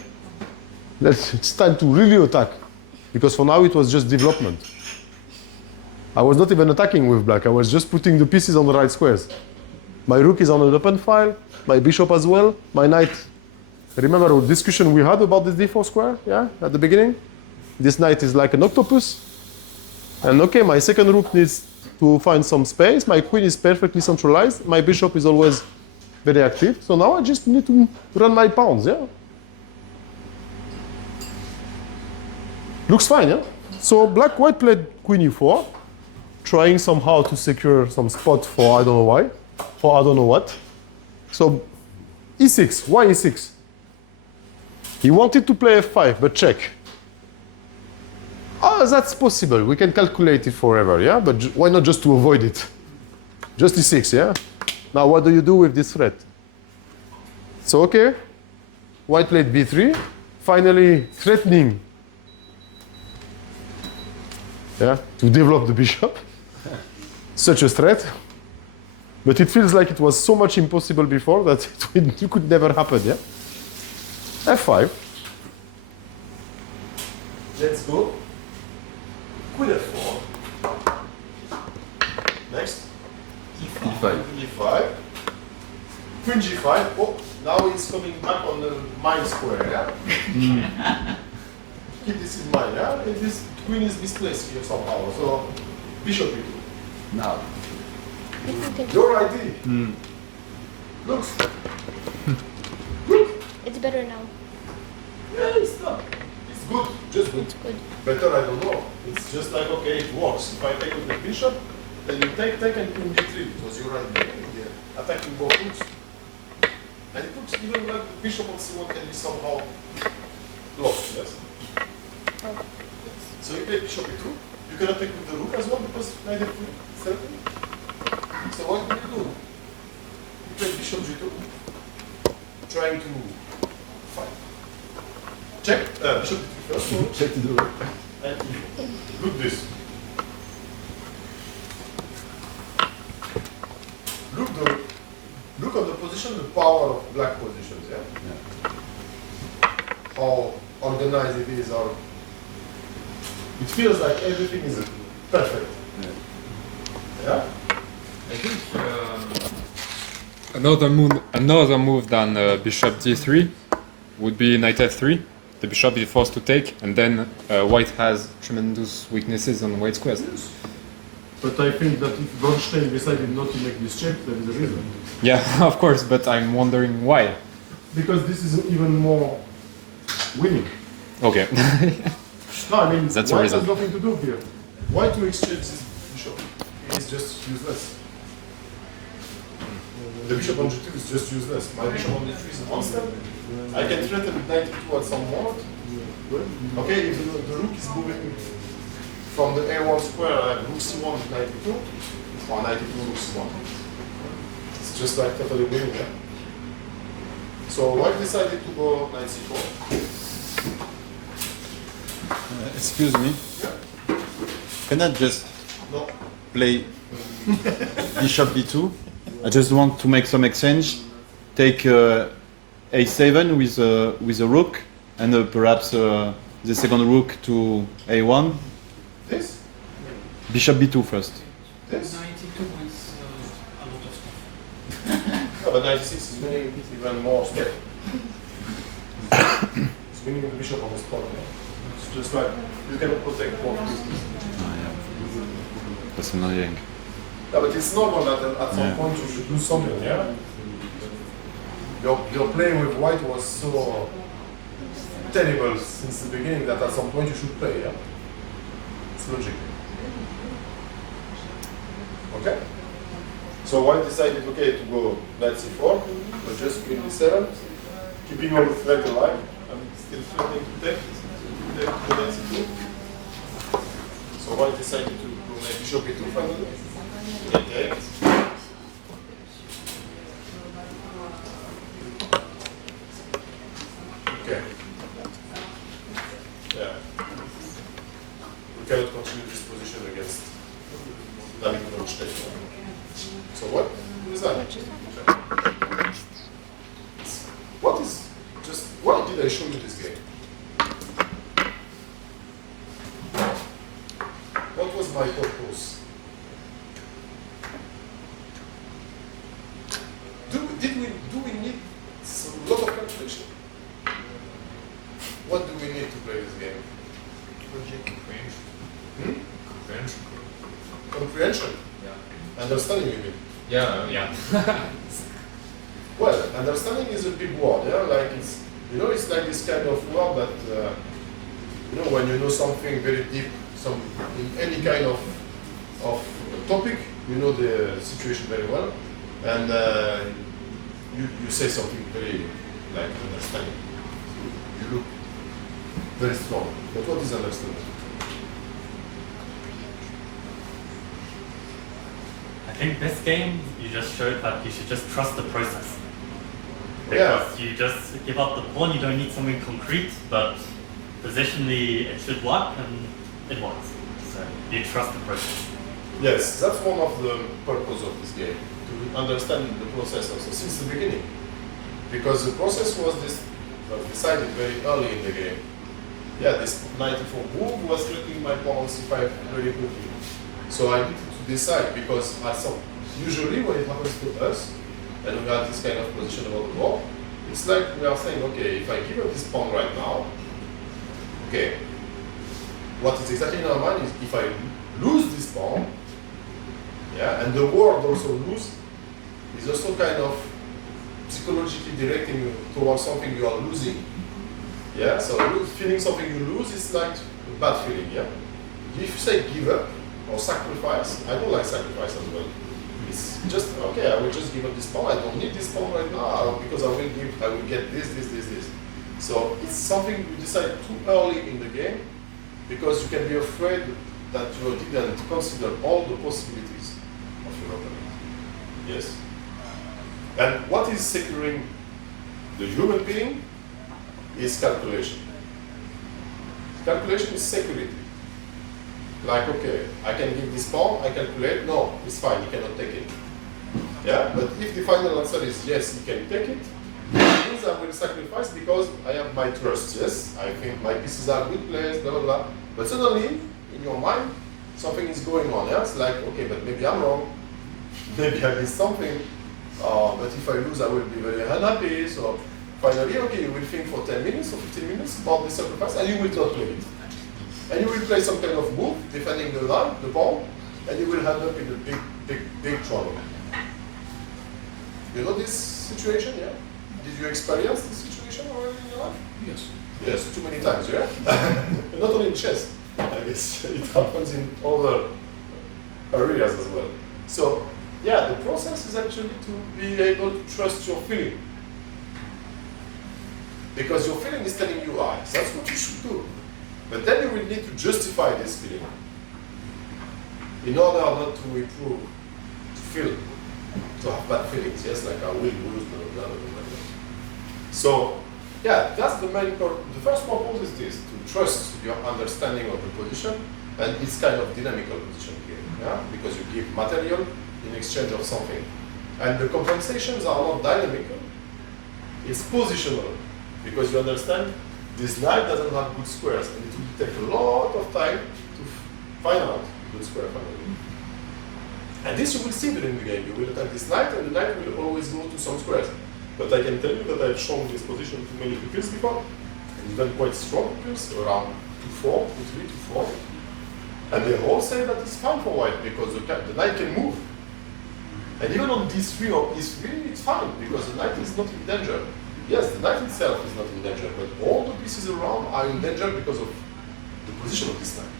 It's time to really attack. Because for now, it was just development. I was not even attacking with black. I was just putting the pieces on the right squares. My rook is on an open file, my bishop as well, my knight. Remember the discussion we had about this d4 square, yeah, at the beginning? This knight is like an octopus. And okay, my second rook needs to find some space. My queen is perfectly centralized. My bishop is always very active. So now I just need to run my pawns, yeah? Looks fine, yeah? So white played queen e4, trying somehow to secure some spot for I don't know why, for I don't know what. So e6, why e6? He wanted to play f5, but check. Oh, that's possible. We can calculate it forever, yeah? But why not just to avoid it? Just e6, yeah? Now what do you do with this threat? So, okay, white played b3, finally threatening, yeah, to develop the bishop. Such a threat. But it feels like it was so much impossible before that it could never happen, yeah? f5. Let's go. Queen f4. Next. E5. e5. Queen g5. Oh, now it's coming back on the mine square, yeah? Keep this in mind, yeah? And this queen is displaced here somehow. So, bishop e2. Now. I think Your idea. Looks. it's better now. Yeah, it's not. It's good. Just good. It's good. Better, I don't know. It's just like, okay, it works. If I take with the bishop, then you take, and queen d3. Because you're right here. Attacking both roots. And it looks even like the bishop on c1 can be somehow lost, yes? Oh. So you play bishop e2. You cannot take with the rook as well because knight f3. So what do you do? You play bishop g2. Trying to fight. Check. Bishop d3 first. So Check to do it. and e4. Look this. Look at the position, the power of black positions, yeah? How organized it is, or it feels like everything is perfect. Yeah? I think Another move than bishop d3 would be knight f3. The bishop is forced to take, and then white has tremendous weaknesses on white squares. But I think that if Bronstein decided not to make this check, there is a reason. Yeah, of course, but I'm wondering why. Because this is even more winning. Okay. No, I mean, That's a white reason. has nothing to do here. Why to exchange this bishop? It is just useless. The bishop on g2 is just useless. My bishop on d3 is a monster. I can threaten with knight e2 at some moment. Okay, if the rook is moving from the a1 square, I have rook c1 with knight e2, or knight e2, rook c1. It's just like totally winning, yeah? So white decided to go knight c4. Excuse me. Can I just No. play bishop b2? I just want to make some exchange. Take a7 with a rook, and perhaps the second rook to a1. This? Bishop b2 first. This? 92 wins a lot of stuff. No, but 96 is winning even more stuff. It's winning the bishop on the spot. Yeah? It's just like you cannot protect both pieces. That's annoying. Yeah, but it's normal that at some point you should do something, yeah? Your play with white was so terrible since the beginning that at some point you should play, yeah? It's logic. Okay? So white decided, okay, to go knight c4, but just queen d7, keeping all the threat alive. I'm still threatening to take to knight c2. So white decided to go knight bishop e2 finally. Knight takes. Okay. Yeah. We cannot continue this position against David Bronstein. So what is that? What is just why did I show you this game? What was my purpose? Do we need a lot of calculation? What do we need to play this game? Comprehension. Yeah. Understanding, you mean? Yeah. Well, understanding is a big word, yeah? Like it's, it's like this kind of word that, when you know something very deep, in any kind of topic, you know the situation very well, and you say something very, like, understanding. You look very strong. But what is understanding? I think this game, you just showed that you should just trust the process. Yeah. Because you just give up the pawn, you don't need something concrete, but positionally it should work, and it works. So you trust the process. Yes, that's one of the purpose of this game, to understand the process also since the beginning. Because the process was decided very early in the game. Yeah, this knight e4 move was threatening my pawn on c5 very quickly. So I needed to decide, because usually when it happens to us, and we have this kind of position about the board, it's like we are saying, okay, if I give up this pawn right now, okay, what is exactly in our mind is if I lose this pawn, yeah, and the word also lose is also kind of psychologically directing you towards something you are losing. Yeah, so feeling something you lose is like a bad feeling, yeah? If you say give up or sacrifice, I don't like sacrifice as well. It's just, okay, I will just give up this pawn, I don't need this pawn right now because I will get this. So it's something you decide too early in the game because you can be afraid that you didn't consider all the possibilities of your opponent. Yes. And what is securing the human being is calculation. Calculation is security. Like, okay, I can give this pawn, I calculate, no, it's fine, you cannot take it. Yeah, but if the final answer is yes, you can take it, it means I will sacrifice because I have my trust, yes, I think my pieces are good placed, blah, blah, blah. But suddenly, in your mind, something is going on, yeah? It's like, okay, but maybe I'm wrong, maybe I missed something, but if I lose, I will be very unhappy, so finally, okay, you will think for 10 minutes or 15 minutes about the sacrifice, and you will not play it. And you will play some kind of move, defending the line, the pawn, and you will end up in a big trouble. You know this situation, yeah? Did you experience this situation already in your life? Yes. Yes, too many times, yeah? Not only in chess, I guess it happens in other areas as well. So, yeah, the process is actually to be able to trust your feeling. Because your feeling is telling you, that's what you should do. But then you will need to justify this feeling in order not to improve, to have bad feelings. Yes, like I will lose, blah, blah, blah, blah. So, yeah, that's the main purpose. The first purpose is this, to trust your understanding of the position, and it's kind of dynamical position here, yeah? Because you give material in exchange of something. And the compensations are not dynamical, it's positional, because you understand this knight doesn't have good squares, and it will take a lot of time to find out good square finally. And this you will see during the game. You will attack this knight, and the knight will always go to some squares. But I can tell you that I've shown this position to many pupils before, and even quite strong pupils, around 2-4, 2-3, 2-4. And they all say that it's fine for white, because the knight can move. And even on d3 or e3, it's fine, because the knight is not in danger. Yes, the knight itself is not in danger, but all the pieces around are in danger because of the position of this knight.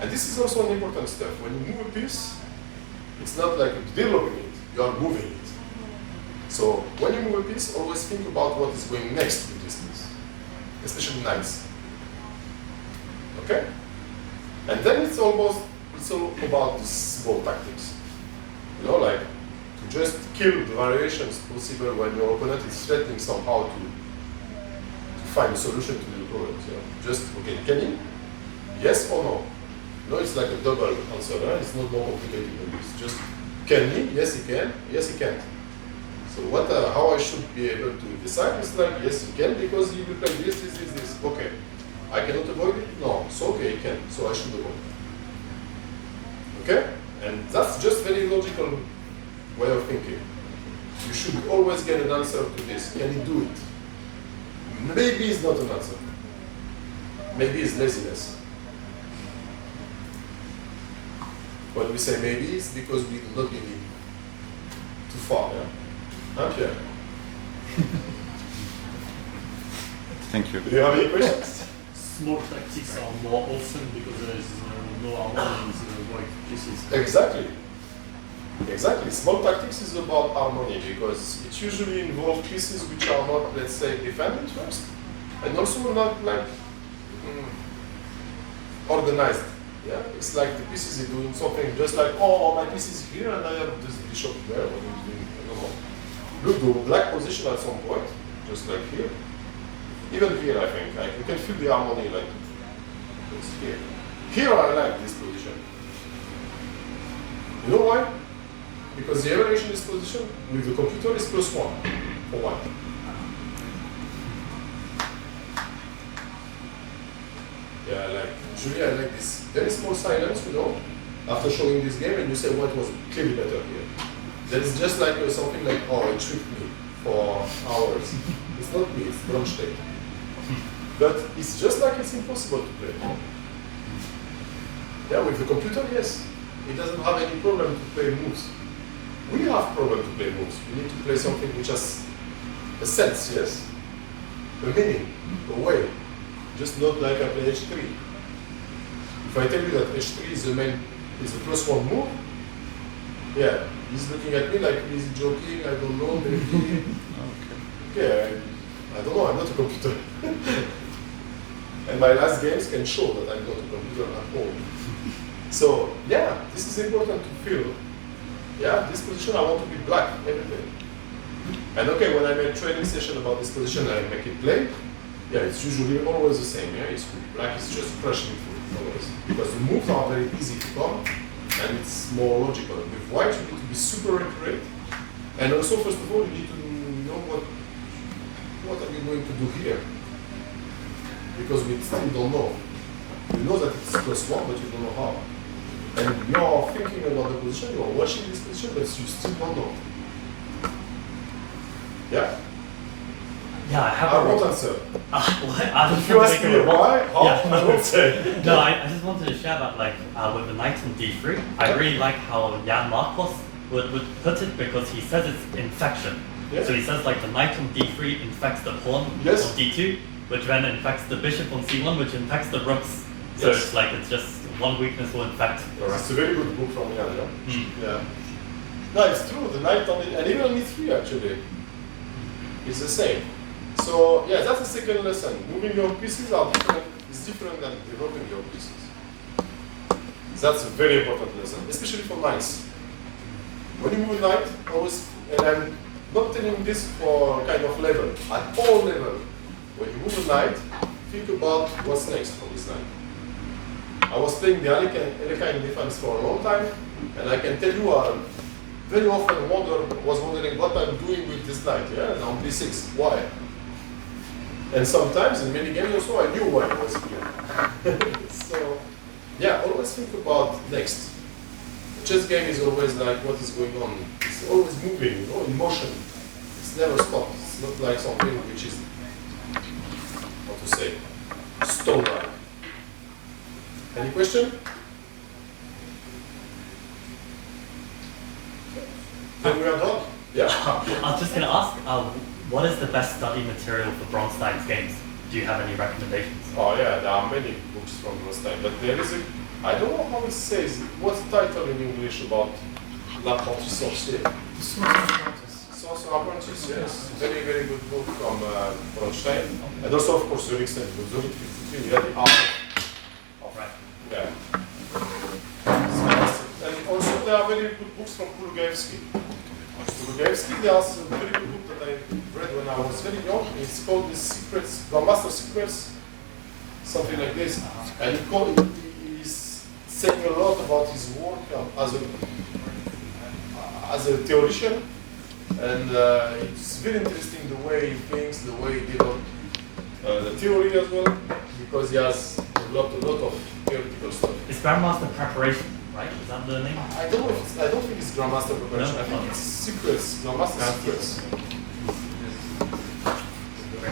And this is also an important step. When you move a piece, it's not like developing it, you are moving it. So when you move a piece, always think about what is going next with this piece, especially knights. Okay? And then it's all about the small tactics. You know, like to just kill the variations possible when your opponent is threatening somehow to find a solution to the problem. You know? Just, okay, can he? Yes or no? No, it's like a double answer. Right? It's not more complicated than this. Just, can he? Yes, he can. Yes, he can't. So how I should be able to decide is like, yes, he can because he will play this. Okay. I cannot avoid it? No. So okay, he can. So I should avoid it. Okay? And that's just very logical way of thinking. You should always get an answer to this. Can he do it? Maybe it's not an answer. Maybe it's laziness. When we say maybe, it's because we do not believe too far. Yeah? Huh, Pierre? Thank you. Do you have any questions? Small tactics are more often because there is no harmony in the white pieces. Exactly. Exactly. Small tactics is about harmony because it usually involves pieces which are not, let's say, defended first, and also not like organized. Yeah, it's like the pieces are doing something just like, oh, my piece is here and I have this bishop there. What are you doing? I don't know. Look, the black position at some point, just like here. Even here, I think, like, you can feel the harmony like it's here. Here, I like this position. You know why? Because the evaluation of this position with the computer is +1 for white. Yeah, like, usually I like this very small silence, you know, after showing this game, and you say white was clearly better here. That is just like something like, oh, it tricked me for hours. It's not me, it's Bronstein. But it's just like it's impossible to play. Yeah, with the computer, yes. It doesn't have any problem to play moves. We have problem to play moves. We need to play something which has a sense, yes? A meaning, a way. Just not like I play h3. If I tell you that h3 is the +1 move, yeah, he's looking at me like he's joking, I don't know, maybe. Okay, I don't know, I'm not a computer. And my last games can show that I'm not a computer at all. So, yeah, this is important to feel. Yeah, this position I want to be black every day. And okay, when I make training session about this position, I make it play. Yeah, it's usually always the same. Yeah, it's black is just crushing through always because the moves are very easy to come and it's more logical. With white, you need to be super accurate, and also first of all, you need to know what are you going to do here because we still don't know. You know that it's +1, but you don't know how. And you are thinking about the position, you are watching this position, but you still don't know. Yeah? Yeah, I have I won't answer. I If just you want to ask make me a remark. why, I won't say. No, I just wanted to share that, like, with the knight on d3, I really like how Jan Marcos would put it because he says it's infection. Yeah. So he says, like, the knight on d3 infects the pawn Yes. on d2, which then infects the bishop on c1, which infects the rooks. So Yes. it's like, it's just one weakness will infect the rest. It's a very good book from Jan, yeah? Yeah. No, it's true, the knight on it, and even on e3 actually, it's the same. So, yeah, that's the second lesson. Moving your pieces is different than developing your pieces. That's a very important lesson, especially for knights. When you move a knight, always, and I'm not telling this for kind of level, at all level, when you move a knight, think about what's next for this knight. I was playing the Alekhine defense for a long time, and I can tell you I very often was wondering what I'm doing with this knight, yeah, on b6, why? And sometimes in many games also I knew why I was here. So, yeah, always think about next. The chess game is always like what is going on. It's always moving, you know, in motion. It's never stopped. It's not like something which is, how to say, stone-like. Any question? Then we are done. Yeah. I was just going to ask, what is the best study material for Bronstein's games? Do you have any recommendations? Oh yeah, there are many books from Bronstein, but there is I don't know how it says. What's the title in English about L'apprenti sorcier? Source of Apprentice, yes. Very, very good book from Bronstein. And also, of course, Zurich Center. Zurich 53, we had the art of yeah. And also, there are very good books from Kulugevsky. Kulugevsky, there's a very good book that I read when I was very young. It's called The Secrets, Grandmaster Secrets, something like this. And he's saying a lot about his work as a theoretician. And it's very interesting the way he thinks, the way he develops the theory as well, because he has developed a lot of theoretical stuff. It's Grandmaster Preparation, right? Is that the name? I don't know if it's, I don't think it's Grandmaster Preparation. No? I think it's Secrets, Grandmaster Secrets.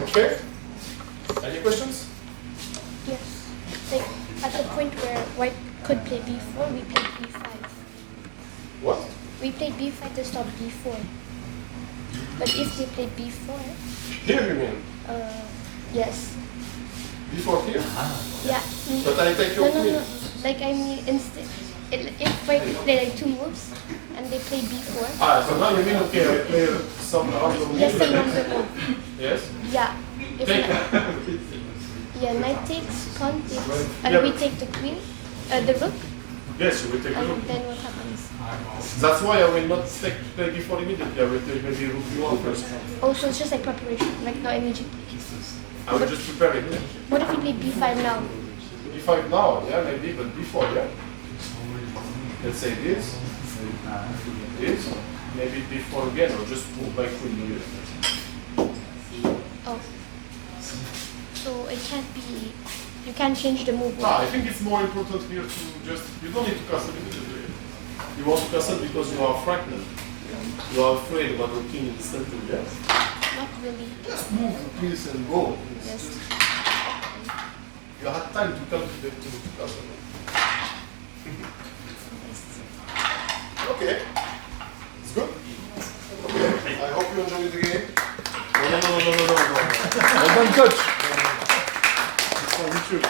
Okay. Any questions? Yes. Like at the point where white could play b4, we played b5. What? We played b5 to stop b4. But if they play b4, Here you mean? yes. Before here? Yeah. But I take your No. queen. Like I mean, instead, if white play like 2 moves and they play b4, Ah, so now you mean, okay, I play some random move. yes, they want the move. Yes? Yeah. If Take. yeah, knight takes, pawn takes, and Yeah, we but- take the queen, the rook, Yes, you will take a and look. then what happens? That's why I will not play before immediately. I will take maybe rook b1 first. Oh, so it's just like preparation, like not immediately. I will just prepare it. What if we play b5 now? b5 now, yeah, maybe, but before, yeah. Let's say this, maybe before again, or just move my queen here. Oh. So it can't be, you can't change the move. No, I think it's more important here to just, you don't need to castle immediately. You want to castle because you are frightened. You are afraid about the king in the center, yes? Not really. Just move the piece and go. It's Yes. just- you had time to calculate to castle. Okay. It's good? Okay. I hope you enjoyed the game. No. Well done, coach. It's on YouTube.